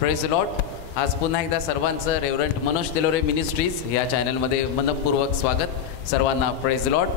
Praise Lord. आज पुन्हा एकदा सर्वांचं रेव्हरंट मनोज तेलोरे मिनिस्ट्रीज या चॅनलमध्ये मनपूर्वक स्वागत. सर्वांना प्रेज लॉर्ड.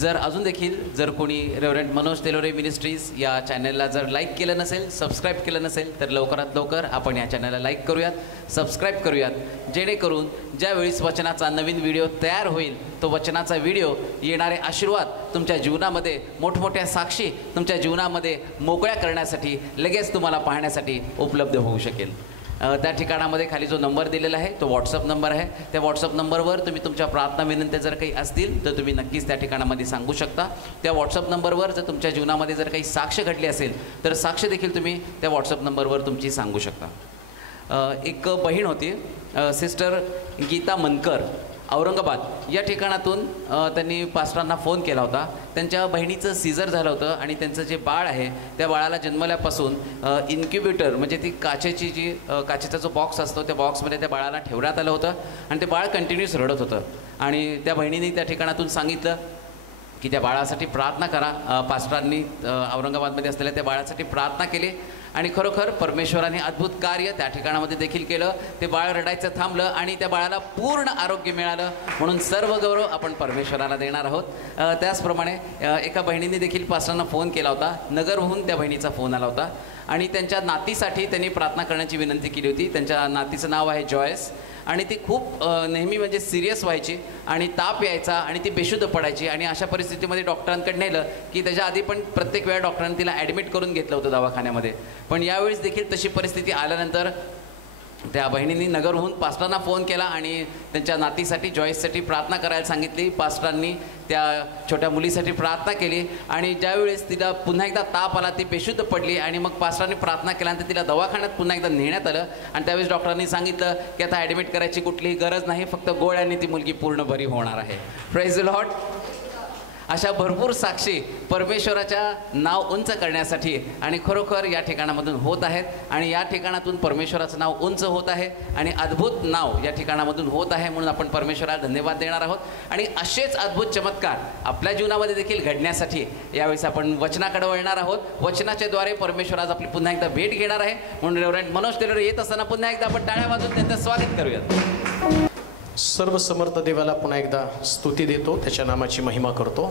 जर अजून देखील जर कोणी रेव्हरंट मनोज तेलोरे मिनिस्ट्रीज या चॅनलला जर लाईक केलं नसेल, सबस्क्राईब केलं नसेल, तर लवकरात लवकर आपण या चॅनलला लाईक करूयात, सबस्क्राईब करूयात, जेणेकरून ज्यावेळेस वचनाचा नवीन व्हिडिओ तयार होईल तो वचनाचा व्हिडिओ, येणारे आशीर्वाद तुमच्या जीवनामध्ये, मोठमोठ्या साक्षी तुमच्या जीवनामध्ये मोकळ्या करण्यासाठी, लगेच तुम्हाला पाहण्यासाठी उपलब्ध होऊ शकेल. त्या ठिकाणामध्ये खाली जो नंबर दिलेला आहे तो व्हॉट्सअप नंबर आहे. त्या व्हॉट्सअप नंबरवर तुम्ही तुमच्या प्रार्थना विनंत्या जर काही असतील तर तुम्ही नक्कीच त्या ठिकाणामध्ये सांगू शकता. त्या व्हॉट्सअप नंबरवर जर तुमच्या जीवनामध्ये जर काही साक्ष घडली असेल तर साक्ष देखील तुम्ही त्या व्हॉट्सअप नंबरवर तुमची सांगू शकता. एक बहीण होती, सिस्टर गीता मनकर, औरंगाबाद या ठिकाणातून त्यांनी पास्टरांना फोन केला होता. त्यांच्या बहिणीचं सीझर झालं होतं आणि त्यांचं जे बाळ आहे त्या बाळाला जन्मल्यापासून इन्क्युबेटर म्हणजे ती काचेचा जो बॉक्स असतो त्या बॉक्समध्ये त्या बाळाला ठेवण्यात आलं होतं आणि ते बाळ कंटिन्यूस रडत होतं. आणि त्या बहिणीने त्या ठिकाणातून सांगितलं की त्या बाळासाठी प्रार्थना करा. पास्टरांनी औरंगाबादमध्ये असलेल्या त्या बाळासाठी प्रार्थना केली आणि खरोखर परमेश्वराने अद्भुत कार्य त्या ठिकाणामध्ये देखील केलं. ते बाळ रडायचं थांबलं आणि त्या बाळाला पूर्ण आरोग्य मिळालं. म्हणून सर्व गौरव आपण परमेश्वराला देणार आहोत. त्याचप्रमाणे एका बहिणीने देखील पास्टरांना फोन केला होता. नगरहून त्या बहिणीचा फोन आला होता आणि त्यांच्या नातीसाठी त्यांनी प्रार्थना करण्याची विनंती केली होती. त्यांच्या नातीचं नाव आहे जॉयस आणि ती खूप नेहमी म्हणजे सिरियस व्हायची आणि ताप यायचा आणि ती बेशुद्ध पडायची आणि अशा परिस्थितीमध्ये डॉक्टरांकडे नेलं की त्याच्या आधी पण प्रत्येक वेळा डॉक्टरांनी तिला ॲडमिट करून घेतलं होतं दवाखान्यामध्ये. पण यावेळेस देखील तशी परिस्थिती आल्यानंतर त्या बहिणींनी नगरहून पास्टरांना फोन केला आणि त्यांच्या नातीसाठी जॉईससाठी प्रार्थना करायला सांगितली. पास्टरांनी त्या छोट्या मुलीसाठी प्रार्थना केली आणि ज्यावेळेस तिला पुन्हा एकदा ताप आला, ती बेशुद्ध पडली आणि मग पास्टरांनी प्रार्थना केल्यानंतर तिला दवाखान्यात पुन्हा एकदा नेण्यात आलं आणि त्यावेळेस डॉक्टरांनी सांगितलं की आता ॲडमिट करायची कुठलीही गरज नाही, फक्त गोळ्यांनी ती मुलगी पूर्ण बरी होणार आहे. Praise the Lord. अशा भरपूर साक्षी परमेश्वराच्या नाव उंच करण्यासाठी आणि खरोखर या ठिकाणामधून होत आहेत आणि या ठिकाणातून परमेश्वराचं नाव उंच होत आहे आणि अद्भुत नाव या ठिकाणामधून होत आहे. म्हणून आपण परमेश्वराला धन्यवाद देणार आहोत आणि असेच अद्भुत चमत्कार आपल्या जीवनामध्ये देखील घडण्यासाठी यावेळेस आपण वचनाकडे वळणार आहोत. वचनाच्या द्वारे परमेश्वर आज आपली पुन्हा एकदा भेट घेणार आहे. म्हणून रेव्हरंट मनोज तेलोरे येत असताना पुन्हा एकदा आपण टाळ्या वाजवून त्यांचं स्वागत करूयात. सर्व समर्थ देवाला पुन्हा एकदा स्तुती देतो, त्याच्या नामाची महिमा करतो.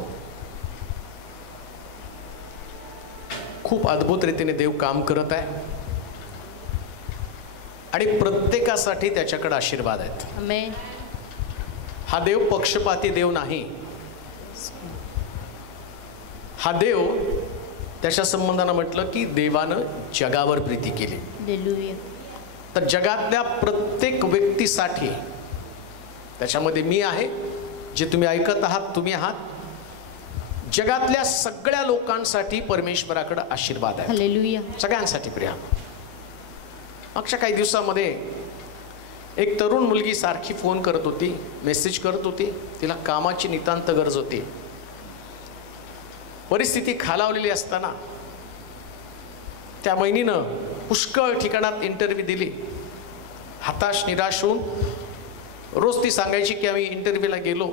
खूप अद्भुत रीतीने देव काम करत आहे आणि प्रत्येकासाठी त्याच्याकडे आशीर्वाद आहेत. आमेन. हा देव पक्षपाती देव नाही. हा देव त्याच्या संबंधानं म्हटलं की देवानं जगावर प्रीती केली. हालेलुया. तर जगातल्या प्रत्येक व्यक्तीसाठी, त्याच्यामध्ये मी आहे, जे तुम्ही ऐकत आहात तुम्ही आहात, जगातल्या सगळ्या लोकांसाठी परमेश्वराकडे आशीर्वाद आहे. हालेलुया. सगळ्यांसाठी प्रिया. मागच्या काही दिवसामध्ये एक तरुण मुलगी सारखी फोन करत होती, मेसेज करत होती. तिला कामाची नितांत गरज होती. परिस्थिती खालावलेली असताना त्या बहिणीनं पुष्कळ ठिकाणात इंटरव्ह्यू दिली. हताश निराश होऊन रोज ती सांगायची की आम्ही इंटरव्ह्यूला गेलो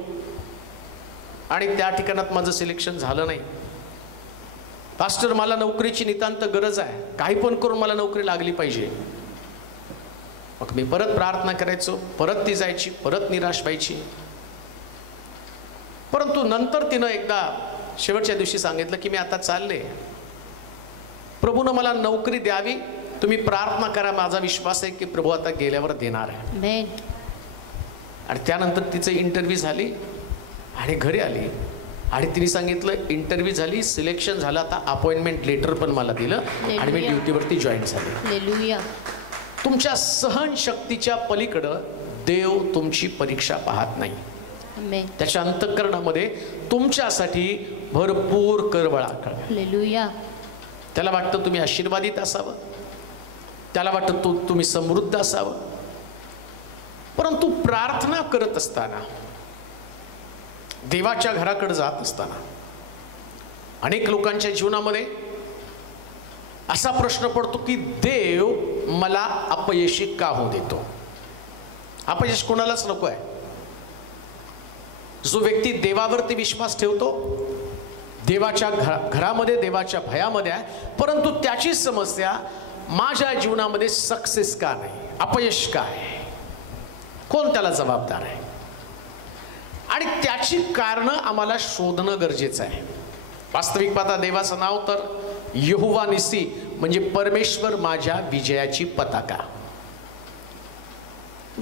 आणि त्या ठिकाणात माझं सिलेक्शन झालं नाही. पास्टर, मला नोकरीची नितांत गरज आहे, काही पण करून मला नोकरी लागली पाहिजे. मग मी परत प्रार्थना करायचो, परत ती जायची, परत निराश व्हायची. परंतु नंतर तिनं एकदा शेवटच्या दिवशी सांगितलं की मी आता चालले, प्रभूनं मला नोकरी द्यावी, तुम्ही प्रार्थना करा, माझा विश्वास आहे की प्रभू आता गेल्यावर देणार आहे. आमेन. आणि त्यानंतर तिचं इंटरव्ह्यू झाली आणि घरी आली आणि तिने सांगितलं इंटरव्ह्यू झाली, सिलेक्शन झालं, आता अपॉइंटमेंट लेटर पण मला दिलं आणि मी ड्युटीवरती जॉईन झाले. हालेलुया. तुमच्या सहनशक्तीच्या पलीकडं देव तुमची परीक्षा पाहत नाही. आमेन. त्याच्या अंतःकरणामध्ये तुमच्यासाठी भरपूर करवळा. हालेलुया. त्याला वाटतं तुम्ही आशीर्वादित असावं, त्याला वाटतं तुम्ही समृद्ध असावं. परंतु प्रार्थना करत असताना, देवाच्या घराकडे जात असताना अनेक लोकांच्या जीवनामध्ये असा प्रश्न पडतो की देव मला अपयशी का होऊ देतो. अपयश कोणालाच नको आहे. जो व्यक्ती देवावरती विश्वास ठेवतो, देवाच्या घरामध्ये, देवाच्या भयामध्ये आहे, परंतु त्याची समस्या माझ्या जीवनामध्ये सक्सेस का नाही, अपयश का आहे, कोण त्याला जबाबदार आहे, आणि त्याची कारणं आम्हाला शोधणं गरजेचं आहे. वास्तविक पाहता देवाचं नाव तर यहोवा निसी म्हणजे परमेश्वर माझ्या विजयाची पताका.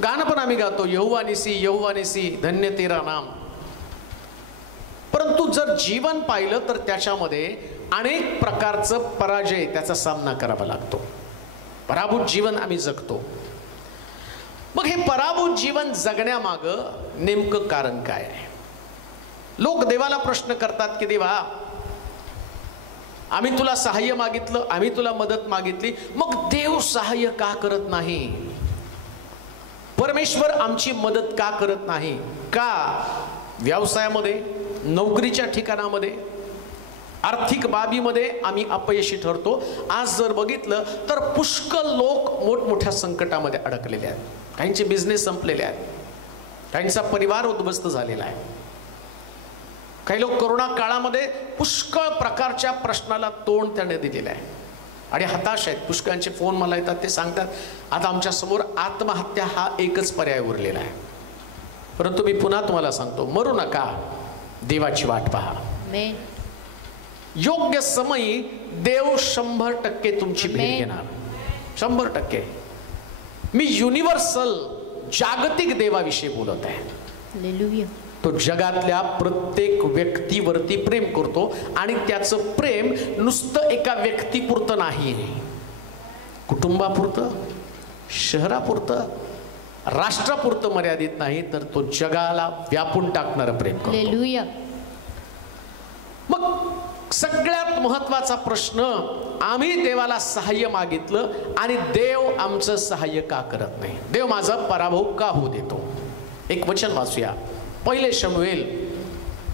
गाणं पण आम्ही गातो, यहोवा निसी धन्य तेरा नाम. परंतु जर जीवन पाहिलं तर त्याच्यामध्ये अनेक प्रकारचं पराजय त्याचा सामना करावा लागतो. पराभूत जीवन आम्ही जगतो. मग हे पराभूत जीवन जगण्यामागं नेमकं कारण काय आहे? लोक देवाला प्रश्न करतात की देवा, आम्ही तुला सहाय्य मागितलं, आम्ही तुला मदत मागितली, मग देव सहाय्य का करत नाही? परमेश्वर आमची मदत का करत नाही? का व्यवसायामध्ये, नोकरीच्या ठिकाणामध्ये, आर्थिक बाबीमध्ये आम्ही अपयशी ठरतो? आज जर बघितलं तर पुष्कळ लोक मोठमोठ्या संकटामध्ये अडकलेले आहेत. काहींचे बिझनेस संपलेले आहेत, काहींचा परिवार उद्ध्वस्त झालेला आहे. काही लोक कोरोना काळामध्ये पुष्कळ प्रकारच्या प्रश्नाला तोंड त्याने दिलेलं आहे आणि हताश आहेत. पुष्कळांचे फोन मला येतात, ते सांगतात आता आमच्या समोर आत्महत्या हा एकच पर्याय उरलेला आहे. परंतु मी पुन्हा तुम्हाला सांगतो, मरू नका, देवाची वाट पहा. योग्य समयी देव 100% तुमची भेट घेणार. 100%. मी युनिव्हर्सल जागतिक देवाविषयी बोलत आहे. हालेलुया. तो जगातल्या प्रत्येक व्यक्तीवरती प्रेम करतो आणि त्याचं प्रेम नुसतं एका व्यक्तीपुरतं नाही, कुटुंबापुरतं, शहरापुरतं, राष्ट्रापुरतं मर्यादित नाही, तर तो जगाला व्यापून टाकणारं प्रेम करतो. हालेलुया. मग सगळ्यात महत्वाचा प्रश्न, आम्ही देवाला सहाय्य मागितलं आणि देव आमचं सहाय्य का करत नाही? देव माझा पराभव का होऊ देतो? एक वचन वाचूया, 1 शमूएल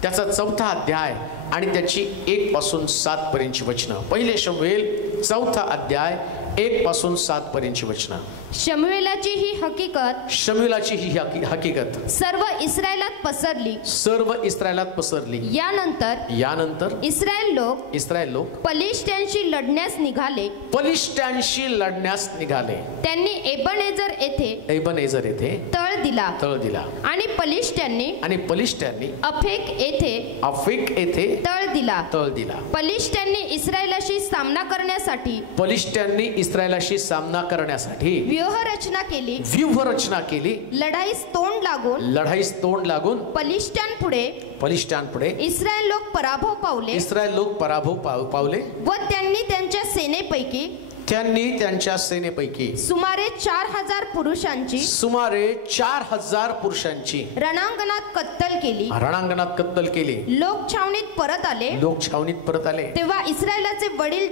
त्याचा 4था अध्याय आणि त्याची 1 पासून 7 पर्यंतची वचनं. 1 शमूएल 4था अध्याय 1 पासून 7 पर्यंतची वचनं. शमूएलाची ही हकीकत, शमूएलाची ही हकीकत सर्व इस्रायलात पसरली. सर्व इस्रायलात पसरली. यानंतर इस्रायल लोक पलिश्त्यांशी लढण्यास निघाले. त्यांनी एबनेझर येथे तळ दिला आणि पलिश्त्यांनी अफेक येथे तळ दिला. पलिश्त्यांनी इस्रायलाशी सामना करण्यासाठी व्यूहरचना केली. लढाईस तोंड लागून पलिश्त्यांपुढे इस्रायल लोक पराभव पावले व त्यांनी त्यांच्या सेनेपैकी सुमारे 4000 पुरुषांची रणांगणात कत्तल केली. लोक छावणीत परत आले. तेव्हा इस्रायलाचे वडील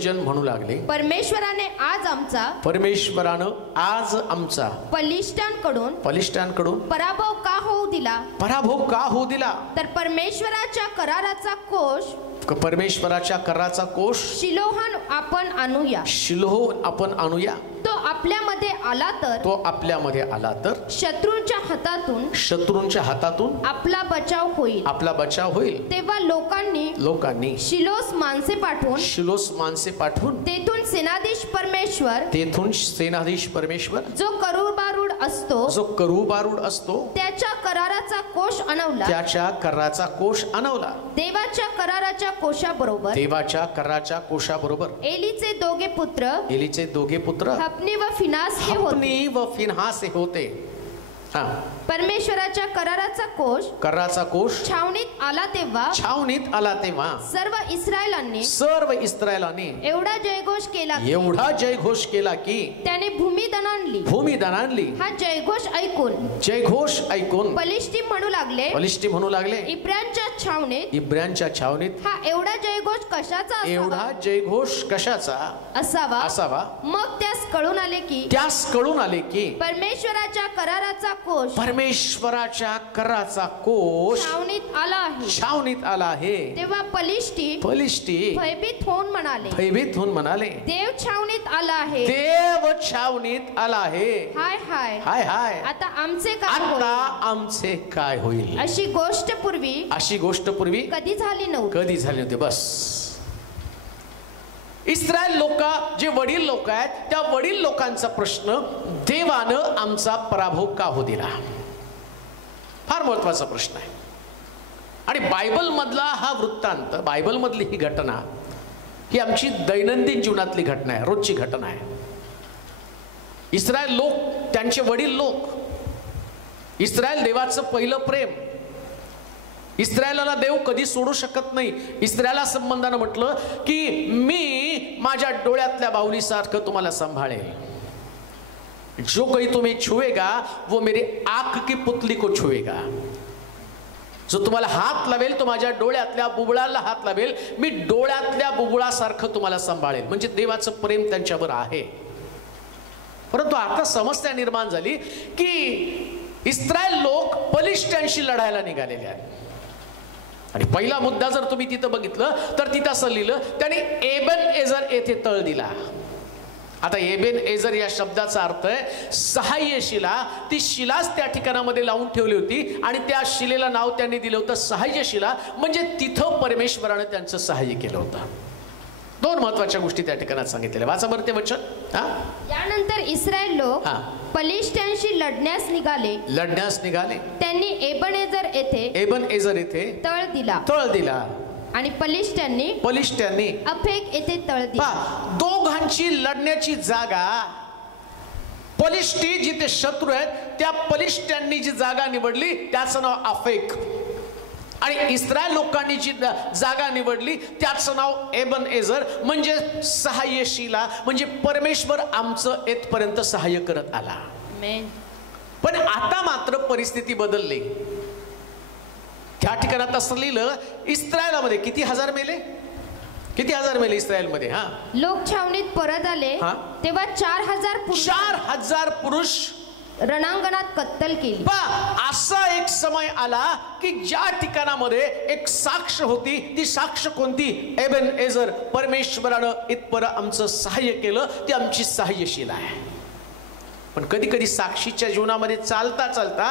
जन म्हणू लागले, परमेश्वरानं आज आमचा पलिश्त्यांकडून पराभव का होऊ दिला? तर परमेश्वराच्या कराराचा कोष शिलोहन आपण आणूया. तो आपल्यामध्ये आला तर शत्रूंच्या हातातून आपला बचाव होईल. तेव्हा लोकांनी शिलोस माणसे पाठवून तेथून सेनाधीश परमेश्वर जो करूबारूड असतो त्याच्या कराराचा कोष आणवला. देवाच्या कराराच्या कोशाबरोबर एलीचे दोघे पुत्र हपनी व फिनास हे होते. परमेश्वराच्या कराराचा कोष छावणीत आला तेव्हा सर्व इस्रायलांनी एवढा जयघोष केला की त्याने भूमिदान आणली. हा जयघोष ऐकून पलिश्ती म्हणू लागले, इब्रांच्या छावणीत हा एवढा जयघोष कशाचा असावा? मग त्यास कळून आले की परमेश्वराच्या कराराचा कोष छावणीत आला आहे. तेव्हा पलिश्ती भयभीत होऊन म्हणाले, देव छावणीत आला आहे. हाय आता आमचे काय होईल? अशी गोष्ट पूर्वी कधी झाली नव्हती. बस इस्रायल लोक जे वडील लोक आहेत त्या वडील लोकांचा प्रश्न, देवानं आमचा पराभव का हो दिला, फार महत्वाचा प्रश्न आहे. आणि बायबल मधला हा वृत्तांत, बायबल मधली ही घटना ही आमची दैनंदिन जीवनातली घटना आहे, रोजची घटना आहे. इस्रायल लोक, त्यांचे वडील लोक, इस्रायल देवाचं पहिलं प्रेम. इस्रायलाला देव कधी सोडू शकत नाही. इस्रायला संबंधानं म्हटलं की मी माझ्या डोळ्यातल्या बाहुलीसारखं तुम्हाला सांभाळेल. जो कोई तुम्हें छुएगा वो मेरे आंख की पुतली को छुएगा. जो तुम्हाला हात लावेल तो माझ्या डोळ्यातल्या बुबुळाला हात लावेल. मी डोळ्यातल्या बुबुळासारखं तुम्हाला सांभाळेल. म्हणजे देवाचं प्रेम त्यांच्यावर आहे. परंतु आता समस्या निर्माण झाली की इस्रायल लोक पलिष्ठ्यांशी लढायला निघालेले आहेत. आणि पहिला मुद्दा जर तुम्ही तिथं बघितलं तर तिथं असं लिहिलं, त्यांनी एबन एजर येथे तळ दिला. आता एबेन एजर या शब्दाचा अर्थ आहे सहाय्य शिला. ती शिलाच त्या ठिकाणामध्ये लावून ठेवली होती आणि त्या शिलेला नाव त्यांनी दिलं होतं सहाय्य शिला. म्हणजे तिथं परमेश्वराने त्यांचं सहाय्य केलं होतं. दोन महत्वाच्या गोष्टी त्या ठिकाणात सांगितलेल्या. वाचा बरं ते वचन. यानंतर इस्रायल लोक पलिष्ठ्यांशी लढण्यास निघाले. त्यांनी एबन एजर येथे तळ दिला आणि पलिष्ठ्यांनी अफेक येथे तळ दिला. दोघांची लढण्याची जागा, पलिष्ठी जिथे शत्रू आहेत त्या पलिष्ठ्यांनी जी जागा निवडली त्याचं नाव अफेक. आणि इस्रायल लोकांनी जी जागा निवडली त्याचं नाव एबन एजर, म्हणजे सहाय्यशिला. म्हणजे परमेश्वर आमचं येथपर्यंत सहाय्य करत आला. पण आता मात्र परिस्थिती बदलली. त्या ठिकाणात असं लिहिलं, इस्रायलामध्ये किती हजार मेले इस्रायलमध्ये. लोक छावणीत परत आले तेव्हा 4,000 पुरुष रणांगणात कत्तल केली. असा एक समय आला की ज्या ठिकाणामध्ये एक साक्ष होती. ती साक्ष कोणती? एबन एजर. परमेश्वरानं इथपर्यंत आमचं सहाय्य केलं, ती आमची सहाय्यशील आहे. पण कधी कधी साक्षीच्या जीवनामध्ये चालता चालता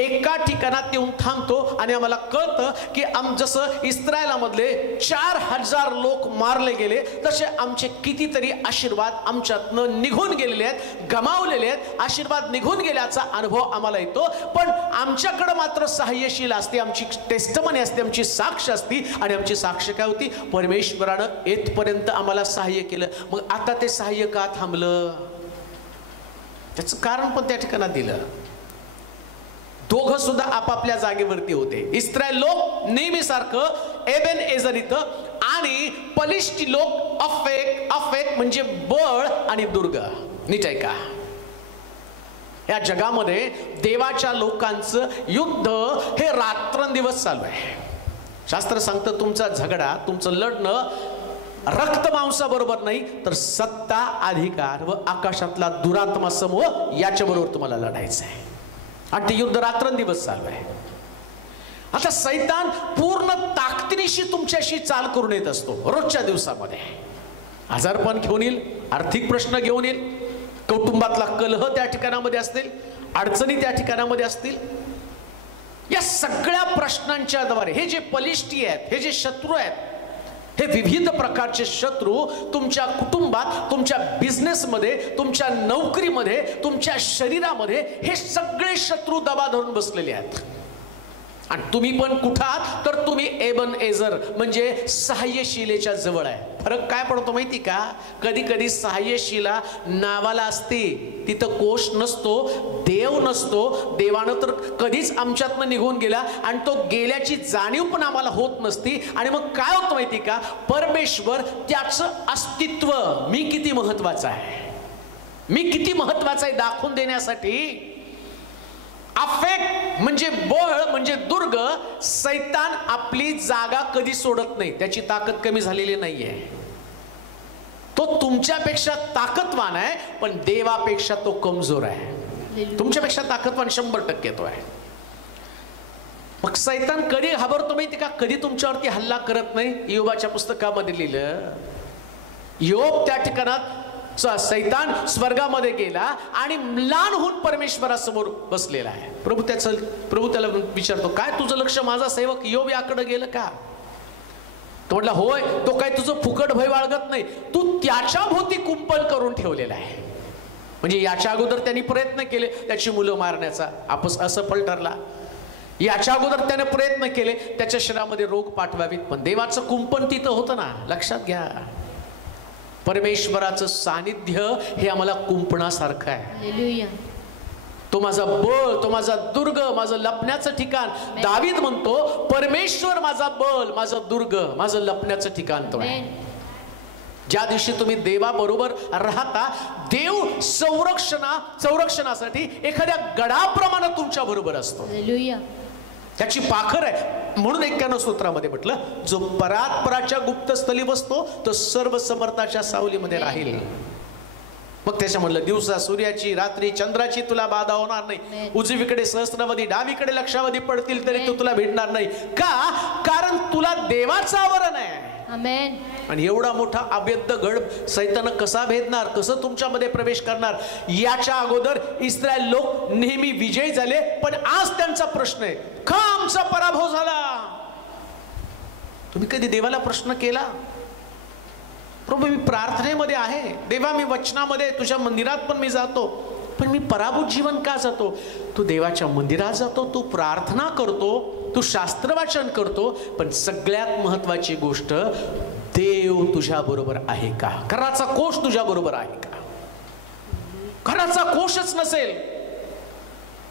एका ठिकाणात येऊन थांबतो आणि आम्हाला कळतं की जसं इस्रायलामधले 4,000 लोक मारले गेले तसे आमचे कितीतरी आशीर्वाद आमच्यातनं निघून गेलेले आहेत, गमावलेले आहेत. आशीर्वाद निघून गेल्याचा अनुभव आम्हाला येतो. पण आमच्याकडे मात्र सहाय्यशील असते, आमची टेस्टमनी असते, आमची साक्ष असती. आणि आमची साक्ष काय होती? परमेश्वरानं येथपर्यंत आम्हाला सहाय्य केलं. मग आता ते सहाय्य का थांबलं? त्याचं कारण पण त्या ठिकाणात दिलं. दोघं सुद्धा आपापल्या जागेवरती होते. इस्रायल लोक नेहमीसारखं एबेन एजर इथं, आणि पलिष्ठी लोक अफेक म्हणजे बळ आणि दुर्ग. नीट आहे का? या जगामध्ये देवाच्या लोकांचं युद्ध हे रात्रंदिवस चालू आहे. शास्त्र सांगतं तुमचा झगडा, तुमचं लढणं रक्त मांसाबरोबर नाही तर सत्ता, अधिकार व आकाशातला दुरात्मा समूह याच्या बरोबर तुम्हाला लढायचं आहे. आणि ते युद्ध रात्रंदिवस चालू आहे. आता सैतान पूर्ण ताकदीनिशी तुमच्याशी चाल करून येत असतो. रोजच्या दिवसामध्ये आजारपण घेऊन येईल, आर्थिक प्रश्न घेऊन येईल, कुटुंबातला कलह त्या ठिकाणामध्ये असतील, अडचणी त्या ठिकाणामध्ये असतील. या सगळ्या प्रश्नांच्या द्वारे हे जे पलिष्ठी आहेत, हे जे शत्रू आहेत, हे विविध प्रकारचे शत्रू तुमच्या कुटुंबात, तुमच्या बिझनेसमध्ये, तुमच्या नोकरीमध्ये, तुमच्या शरीरामध्ये हे सगळे शत्रू दबा धरून बसलेले आहेत. आणि तुम्ही पण कुठं आहात तर तुम्ही एबन एजर म्हणजे सहाय्यशिलेच्या जवळ आहे. फरक काय पडतो माहिती का? कधी कधी सहाय्यशिला नावाला असते, तिथं कोश नसतो, देव नसतो. देवानं तर कधीच आमच्यातनं निघून गेला आणि तो गेल्याची जाणीव पण आम्हाला होत नसती. आणि मग काय होतं माहिती का? परमेश्वर त्याचं अस्तित्व, मी किती महत्वाचा आहे, मी किती महत्वाचा आहे दाखवून देण्यासाठी अफेक्ट म्हणजे बळ म्हणजे दुर्ग, सैतान आपली जागा कधी सोडत नाही. त्याची ताकद कमी झालेली नाहीये. तो तुमच्यापेक्षा ताकदवान आहे पण देवापेक्षा तो कमजोर आहे. तुमच्यापेक्षा ताकदवान 100% तो आहे. मग सैतान कधी घाबरतो माहिती का? कधी तुमच्यावरती हल्ला करत नाही. योबाच्या पुस्तकामध्ये लिहिलं, योब त्या ठिकाणात सैतान स्वर्गामध्ये गेला आणि म्लान होऊन परमेश्वरासमोर बसलेला आहे. प्रभू त्याला विचारतो, काय तुझं लक्ष माझा सेवक योब याकडे गेलं का? तो म्हटला होय, तो काय तुझं फुकट भय बाळगत नाही, तू त्याच्या भोवती कुंपण करून ठेवलेला आहे. म्हणजे याच्या अगोदर त्यांनी प्रयत्न केले त्याची मुलं मारण्याचा, असफल ठरला. याच्या अगोदर त्याने प्रयत्न केले त्याच्या शरीरामध्ये रोग पाठवावीत, पण देवाचं कुंपण तिथं होतं ना. लक्षात घ्या, परमेश्वराचं सानिध्य हे आम्हाला कुंपणासारखं आहे. तो माझा बळ, तो माझा दुर्ग, माझं लपण्याचं ठिकाण. दावीद म्हणतो परमेश्वर माझा बळ, माझं दुर्ग, माझं लपण्याचं ठिकाण तो आहे. ज्या दिवशी तुम्ही देवाबरोबर राहता, देव संरक्षणासाठी एखाद्या गडाप्रमाणे तुमच्या बरोबर असतो. त्याची पाखर आहे. म्हणून 91 स्तोत्रामध्ये म्हटलं, जो परात्पराच्या गुप्तस्थली बसतो तो सर्व समर्थाच्या सावलीमध्ये राहील. मग त्याच्या म्हणलं, दिवसा सूर्याची, रात्री चंद्राची तुला बाधा होणार नाही. उजवीकडे सहस्रावधी, डावीकडे लक्षावधी पडतील तरी तो तुला भेटणार नाही. का? कारण तुला देवाचं आवरण आहे. आमेन. आणि एवढा मोठा अभेद्य गड सैतान कसा भेदणार, कसं तुमच्यामध्ये प्रवेश करणार? याच्या अगोदर इस्रायल लोक नेहमी विजयी झाले, पण आज त्यांचा प्रश्न आहे, का आमचा पराभव झाला? तुम्ही कधी देवाला प्रश्न केला? प्रभू मी प्रार्थनेमध्ये आहे, देवा मी वचनामध्ये, तुझ्या मंदिरात पण मी जातो, पण मी पराभूत जीवन का जातो? तू देवाच्या मंदिरात जातो, तू प्रार्थना करतो, तू शास्त्र वाचन करतो, पण सगळ्यात महत्वाची गोष्ट, देव तुझ्या बरोबर आहे का? घराचा कोश तुझ्या बरोबर आहे का? घराचा कोशच नसेल,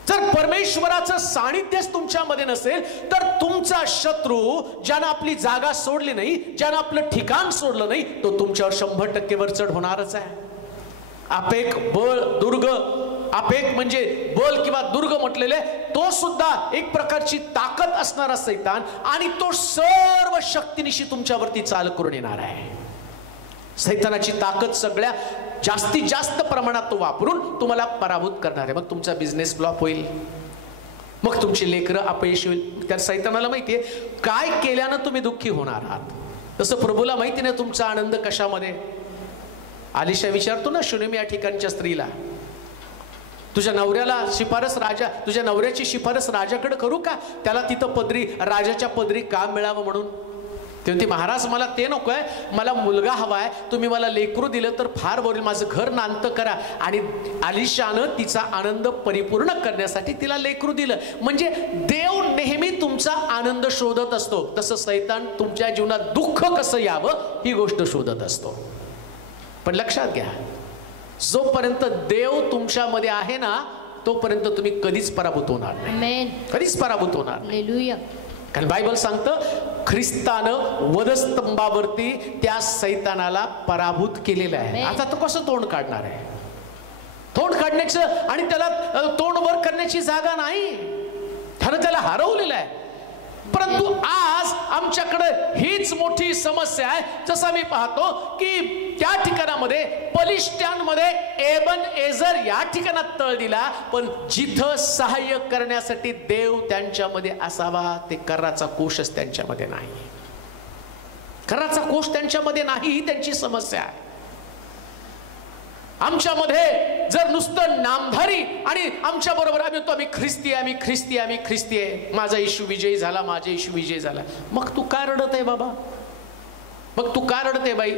जर परमेश्वराचं सानिध्यच तुमच्यामध्ये नसेल, तर तुमचा शत्रू, ज्यानं आपली जागा सोडली नाही, ज्यानं आपलं ठिकाण सोडलं नाही, तो तुमच्यावर 100% वरचढ होणारच आहे. आपेक, बळ, दुर्ग. आपेक म्हणजे बल किंवा दुर्ग म्हटलेले, तो सुद्धा एक प्रकारची ताकद असणारा सैतान, आणि तो सर्व शक्तीनिशी तुमच्यावरती चाल करून येणार आहे. सैतानाची ताकद सगळ्या जास्तीत जास्त प्रमाणात तो वापरून तुम्हाला पराभूत करणार आहे. मग तुमचा बिझनेस फ्लॉप होईल, मग तुमची लेकरं अपयशी होईल. त्या सैतानाला माहितीये काय केल्यानं तुम्ही दुःखी होणार आहात. तसं प्रभूला माहिती नाही तुमचा आनंद कशामध्ये. आलिशा विचारतो ना शुनेम या ठिकाणच्या स्त्रीला, तुझ्या नवऱ्याला शिफारस राजा, तुझ्या नवऱ्याची शिफारस राजाकडे करू का? त्याला तिथं पदरी, राजाच्या पदरी काम मिळावं म्हणून. ते म्हणते महाराज मला ते नको आहे, मला मुलगा हवा आहे, तुम्ही मला लेकरू दिलं तर फार बरं, माझं घर नांत करा. आणि आलिशानं तिचा आनंद परिपूर्ण करण्यासाठी तिला लेकरू दिलं. म्हणजे देव नेहमी तुमचा आनंद शोधत असतो, तसं सैतान तुमच्या जीवनात दुःख कसं यावं ही गोष्ट शोधत असतो. पण लक्षात घ्या, जोपर्यंत देव तुमच्यामध्ये आहे ना, तोपर्यंत तुम्ही कधीच पराभूत होणार नाही. कधीच पराभूत होणार नाही. कारण बायबल सांगतं ख्रिस्तानं वधस्तंभावरती त्या सैतानाला पराभूत केलेलं आहे. आता तो कसं तोंड काढणार आहे? तोंड काढण्याचं आणि त्याला तोंड वर करण्याची जागा नाही, त्यानं त्याला हरवलेलं आहे. परंतु आज आमच्याकडे हीच मोठी समस्या आहे. जसं मी पाहतो की त्या ठिकाणामध्ये पलिष्ट्यांमध्ये एबन एझर या ठिकाणात तळ दिला, पण जिथं सहाय्य करण्यासाठी देव त्यांच्यामध्ये असावा ते कराचा कोशच त्यांच्यामध्ये नाही. कराचा कोश त्यांच्यामध्ये नाही, ही त्यांची समस्या आहे. आमच्यामध्ये जर नुसतं नामधारी आणि आमच्या बरोबर आम्ही म्हणतो आम्ही ख्रिस्ती आहे, आम्ही ख्रिस्ती आहे, आम्ही ख्रिस्ती आहे, माझा येशू विजयी झाला, माझा येशू विजयी झाला, मग तू का रडत आहे बाबा? मग तू का रडत आहे बाई?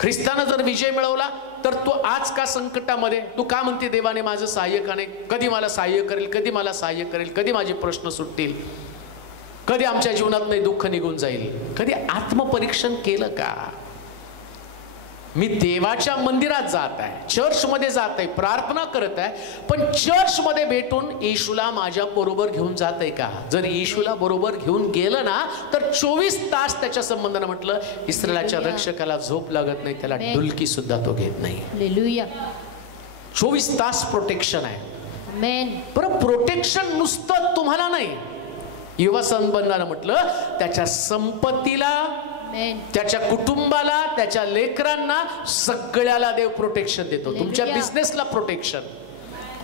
ख्रिस्तानं जर विजय मिळवला तर तू आज का संकटामध्ये? तू का म्हणते देवाने माझं सहाय्य का नाही? कधी मला सहाय्य करेल, कधी मला सहाय्य करेल, कधी माझे प्रश्न सुटतील, कधी आमच्या जीवनात नाही दुःख निघून जाईल? कधी आत्मपरीक्षण केलं का? मी देवाच्या मंदिरात जात आहे, चर्चमध्ये जात आहे, प्रार्थना करत आहे, पण चर्चमध्ये भेटून येशूला माझ्या बरोबर घेऊन जात आहे का? जर येशूला बरोबर घेऊन गेलं ना तर 24 तास त्याच्या संबंधानं म्हटलं इस्रायलाच्या रक्षकाला झोप लागत नाही, त्याला डुलकी सुद्धा तो घेत नाही. हालेलुया. 24 तास प्रोटेक्शन आहे. आमेन. बरं, प्रोटेक्शन नुसतं तुम्हाला नाही, युवा संबंधानं म्हटलं त्याच्या संपत्तीला, त्याच्या कुटुंबाला, त्याच्या लेकरांना, सगळ्याला देव प्रोटेक्शन देतो. तुमच्या बिझनेसला प्रोटेक्शन,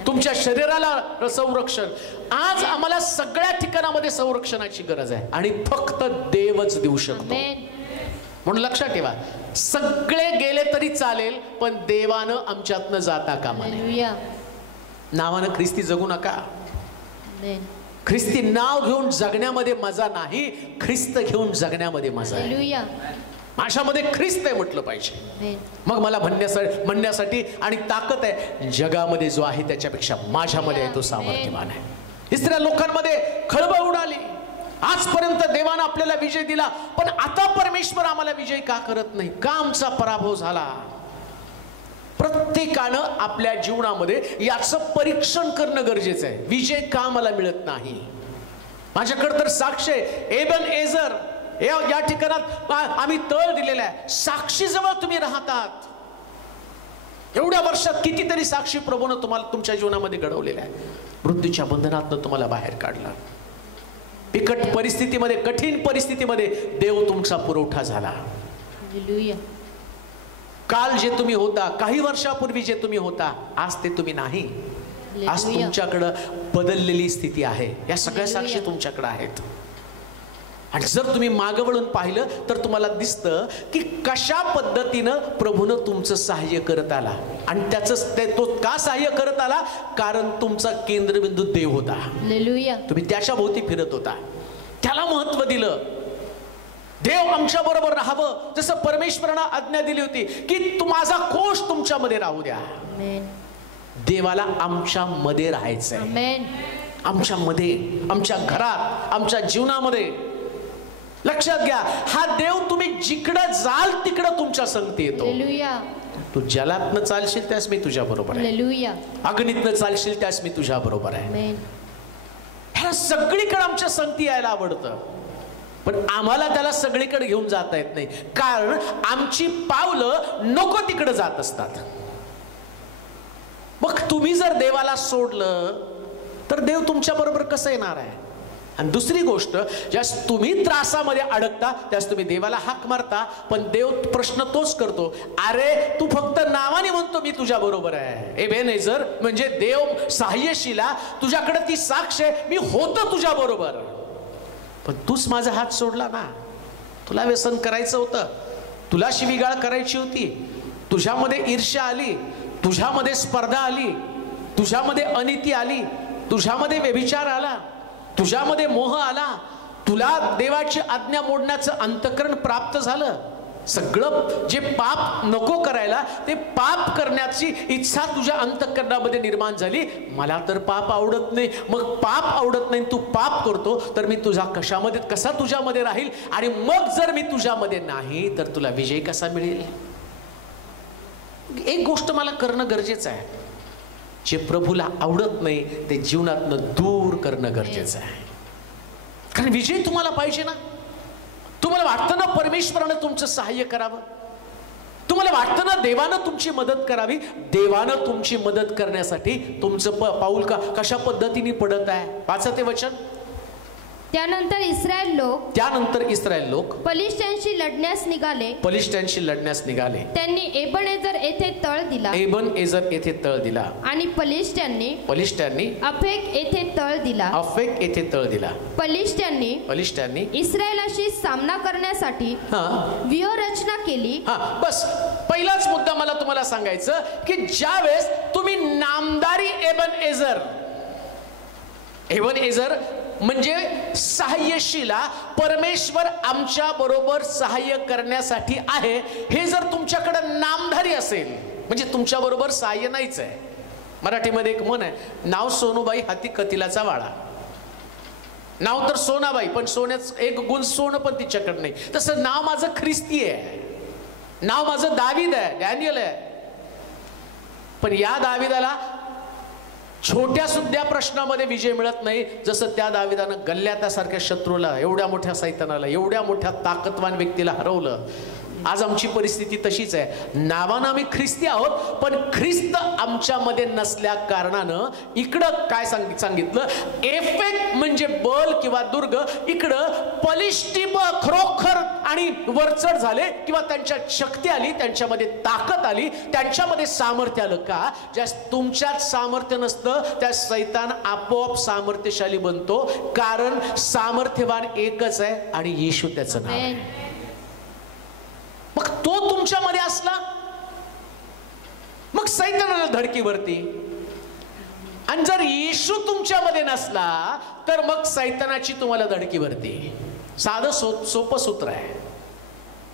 तुमच्या शरीराला संरक्षण. आज आम्हाला सगळ्या ठिकाणामध्ये संरक्षणाची गरज आहे आणि फक्त देवच देऊ शकतो. म्हणून लक्षात ठेवा, सगळे गेले तरी चालेल, पण देवानं आमच्यातनं जाता कामा नये. नावानं ख्रिस्ती जगू नका. ख्रिस्ती नाव घेऊन जगण्यामध्ये मजा नाही, ख्रिस्त घेऊन जगण्यामध्ये मजा आहे. हालेलुया. माझ्यामध्ये ख्रिस्त आहे म्हटलं पाहिजे. मग मला म्हणण्यासाठी आणि ताकद आहे, जगामध्ये जो आहे त्याच्यापेक्षा माझ्यामध्ये आहे तो सामर्थ्यवान आहे. इस्रायल लोकांमध्ये खळबळ उडाली. आजपर्यंत देवानं आपल्याला विजय दिला, पण आता परमेश्वर आम्हाला विजय का करत नाही, का आमचा पराभव झाला? प्रत्येकानं आपल्या जीवनामध्ये याचं परीक्षण करणं गरजेचं आहे. विजय का मला मिळत नाही? माझ्याकडे तर साक्ष आहे. एबन एझर या ठिकाणात आम्ही तळ दिलेला आहे. साक्षी जवळ तुम्ही राहतात. एवढ्या वर्षात कितीतरी साक्षी प्रभूनं तुम्हाला तुमच्या जीवनामध्ये घडवलेल्या आहे. मृत्यूच्या बंधनातनं तुम्हाला बाहेर काढलं. बिकट परिस्थितीमध्ये, कठीण परिस्थितीमध्ये देव तुमचा पुरवठा झाला. हालेलुया. काल जे तुम्ही होता, काही वर्षापूर्वी जे तुम्ही होता, आज ते तुम्ही नाही. आज तुमच्याकडं बदललेली स्थिती आहे. या सगळ्या साक्षी तुमच्याकडे आहेत. आणि जर तुम्ही मागं वळून पाहिलं तर तुम्हाला दिसतं की कशा पद्धतीनं प्रभूनं तुमचं सहाय्य करत आला. आणि तो का सहाय्य करत आला? कारण तुमचा केंद्रबिंदू देव होता. हालेलुया. तुम्ही त्याच्या भोवती फिरत होता, त्याला महत्व दिलं. देव आमच्या बरोबर राहावं, जसं परमेश्वरानं आज्ञा दिली होती की माझा कोष तुमच्यामध्ये राहू द्या. देवाला आमच्या मध्ये राहायचंय. आमच्या मध्ये, आमच्या घरात, आमच्या जीवनामध्ये. लक्षात घ्या, हा देव तुम्ही जिकडं जाल तिकडं तुमच्या संगती येतो. तू जलातनं चालशील त्यास मी तुझ्या बरोबर आहे. अग्नीतनं चालशील त्यास मी तुझ्या बरोबर आहे. ह्या सगळीकडे आमच्या संगती यायला आवडतं, पण आम्हाला त्याला सगळीकडे घेऊन जाता येत नाही, कारण आमची पावलं नको तिकडे जात असतात. मग तुम्ही जर देवाला सोडलं तर देव तुमच्या बरोबर कसं येणार आहे? आणि दुसरी गोष्ट, ज्यास तुम्ही त्रासामध्ये अडकता त्यास तुम्ही देवाला हाक मारता, पण देव प्रश्न तोच करतो, अरे तू फक्त नावाने म्हणतो मी तुझ्या बरोबर आहे. एबेनेझर म्हणजे देव सहाय्यशीला, तुझ्याकडे ती साक्ष आहे, मी होतो तुझ्या बरोबर, पण तूच माझा हात सोडला ना. तुला व्यसन करायचं होतं, तुला शिवीगाळ करायची होती, तुझ्यामध्ये ईर्ष्या आली, तुझ्यामध्ये स्पर्धा आली, तुझ्यामध्ये अनिती आली, तुझ्यामध्ये व्यभिचार आला, तुझ्यामध्ये मोह आला, तुला देवाची आज्ञा मोडण्याचं अंतःकरण प्राप्त झालं. सगळं जे पाप नको करायला ते पाप करण्याची इच्छा तुझ्या अंतःकरणामध्ये निर्माण झाली. मला तर पाप आवडत नाही. मग पाप आवडत नाही, तू पाप करतो, तर मी कसा तुझ्यामध्ये राहील? आणि मग जर मी तुझ्यामध्ये नाही तर तुला विजय कसा मिळेल? एक गोष्ट मला करणं गरजेचं आहे, जे प्रभूला आवडत नाही ते जीवनातनं दूर करणं गरजेचं आहे. कारण विजय तुम्हाला पाहिजे ना. तुम्हाला वाटतं ना परमेश्वरानं तुमचं सहाय्य करावं, तुम्हाला वाटतं ना देवानं तुमची मदत करावी. देवानं तुमची मदत करण्यासाठी तुमचं पाऊल कशा पद्धतीने पडत आहे? वाचा ते वचन. त्यानंतर इस्रायल लोक पलिश्त्यांशी लढण्यास निघाले. त्यांनी एबेनेझर येथे तळ दिला. आणि पलिश्त्यांनी अफेक येथे तळ दिला. पलिश्त्यांनी इस्रायलाशी सामना करण्यासाठी व्यूहरचना केली. बस पहिलाच मुद्दा मला तुम्हाला सांगायचं की ज्यावेळेस तुम्ही नामदारी एबेनेझर म्हणजे सहाय्यशीला, परमेश्वर आमच्या बरोबर सहाय्य करण्यासाठी आहे, हे जर तुमच्याकडे नामधारी असेल, म्हणजे तुमच्या बरोबर सहाय्य नाहीच आहे. मराठीमध्ये एक म्हण आहे, नाव सोनूबाई हाती कतिलाचा वाळा. नाव तर सोनाबाई, पण सोन्याचं एक गुण सोनं पण तिच्याकडे नाही. तसं नाव माझं ख्रिस्ती आहे, नाव माझं दावीद आहे, डॅनियल आहे. पण या दाविदाला छोट्या सुद्धा प्रश्नामध्ये विजय मिळत नाही, जसं त्या दाविदानं गल्ल्यातासारख्या शत्रूला, एवढ्या मोठ्या सैतानाला, एवढ्या मोठ्या ताकदवान व्यक्तीला हरवलं. आज आमची परिस्थिती तशीच आहे. नावानं आम्ही ख्रिस्ती आहोत, पण ख्रिस्त आमच्यामध्ये नसल्या कारणानं इकडं काय सांगितलं, एफेक म्हणजे बल किंवा दुर्ग, इकडं पलिष्टी खरोखर आणि वरचढ झाले, किंवा त्यांच्यात शक्ती आली, त्यांच्यामध्ये ताकद आली, त्यांच्यामध्ये सामर्थ्य आलं. का? ज्या तुमच्यात सामर्थ्य नसतं त्या सैतान आपोआप सामर्थ्यशाली बनतो, कारण सामर्थ्यवान एकच आहे आणि येशू त्याचं नाव आहे. मग तो तुमच्यामध्ये असला, मग सैतानाला धडकीवरती. आणि जर येशू तुमच्यामध्ये नसला तर मग सैतानाची तुम्हाला धडकी भरते. साधं सोपं सूत्र आहे.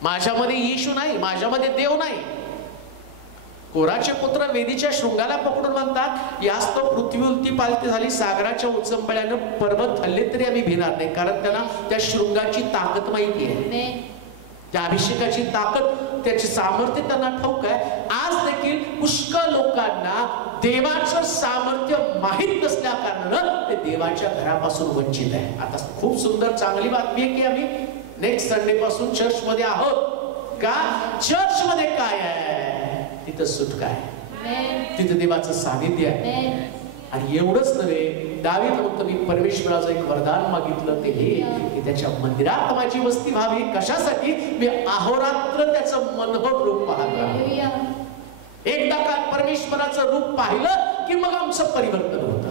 माझ्यामध्ये येशू नाही, माझ्यामध्ये देव नाही. कोराचे पुत्र वेदीच्या शृंगाला पकडून म्हणतात, यास तो पृथ्वी उलटी पालती झाली, सागराच्या उचंबळ्यानं पर्वत हल्ले तरी आम्ही भिणार नाही. कारण त्यांना त्या शृंगाची ताकद माहिती आहे, त्या अभिषेकाची ताकद, त्याची सामर्थ्य त्यांना ठाऊक आहे. आज देखील पुष्कळ लोकांना देवाचं सामर्थ्य माहीत नसल्या कारणानं ते देवाच्या घरापासून वंचित आहे. आता खूप सुंदर चांगली बातमी आहे की आम्ही नेक्स्ट संडे पासून चर्च मध्ये आहोत का. चर्च मध्ये काय आहे, तिथं सुटका आहे, तिथं देवाचं सानिध्य आहे. आणि एवढंच नव्हे, दावीद म्हणतो, मी परमेश्वराचं एक वरदान मागितलं ते हे की त्याच्या मंदिरात माझी वस्ती व्हावी. कशासाठी? मी अहोरात्र त्याचं मनोहर रूप पाहतो. एकदा का परमेश्वराचं रूप पाहिलं की मग आमचं परिवर्तन होतं,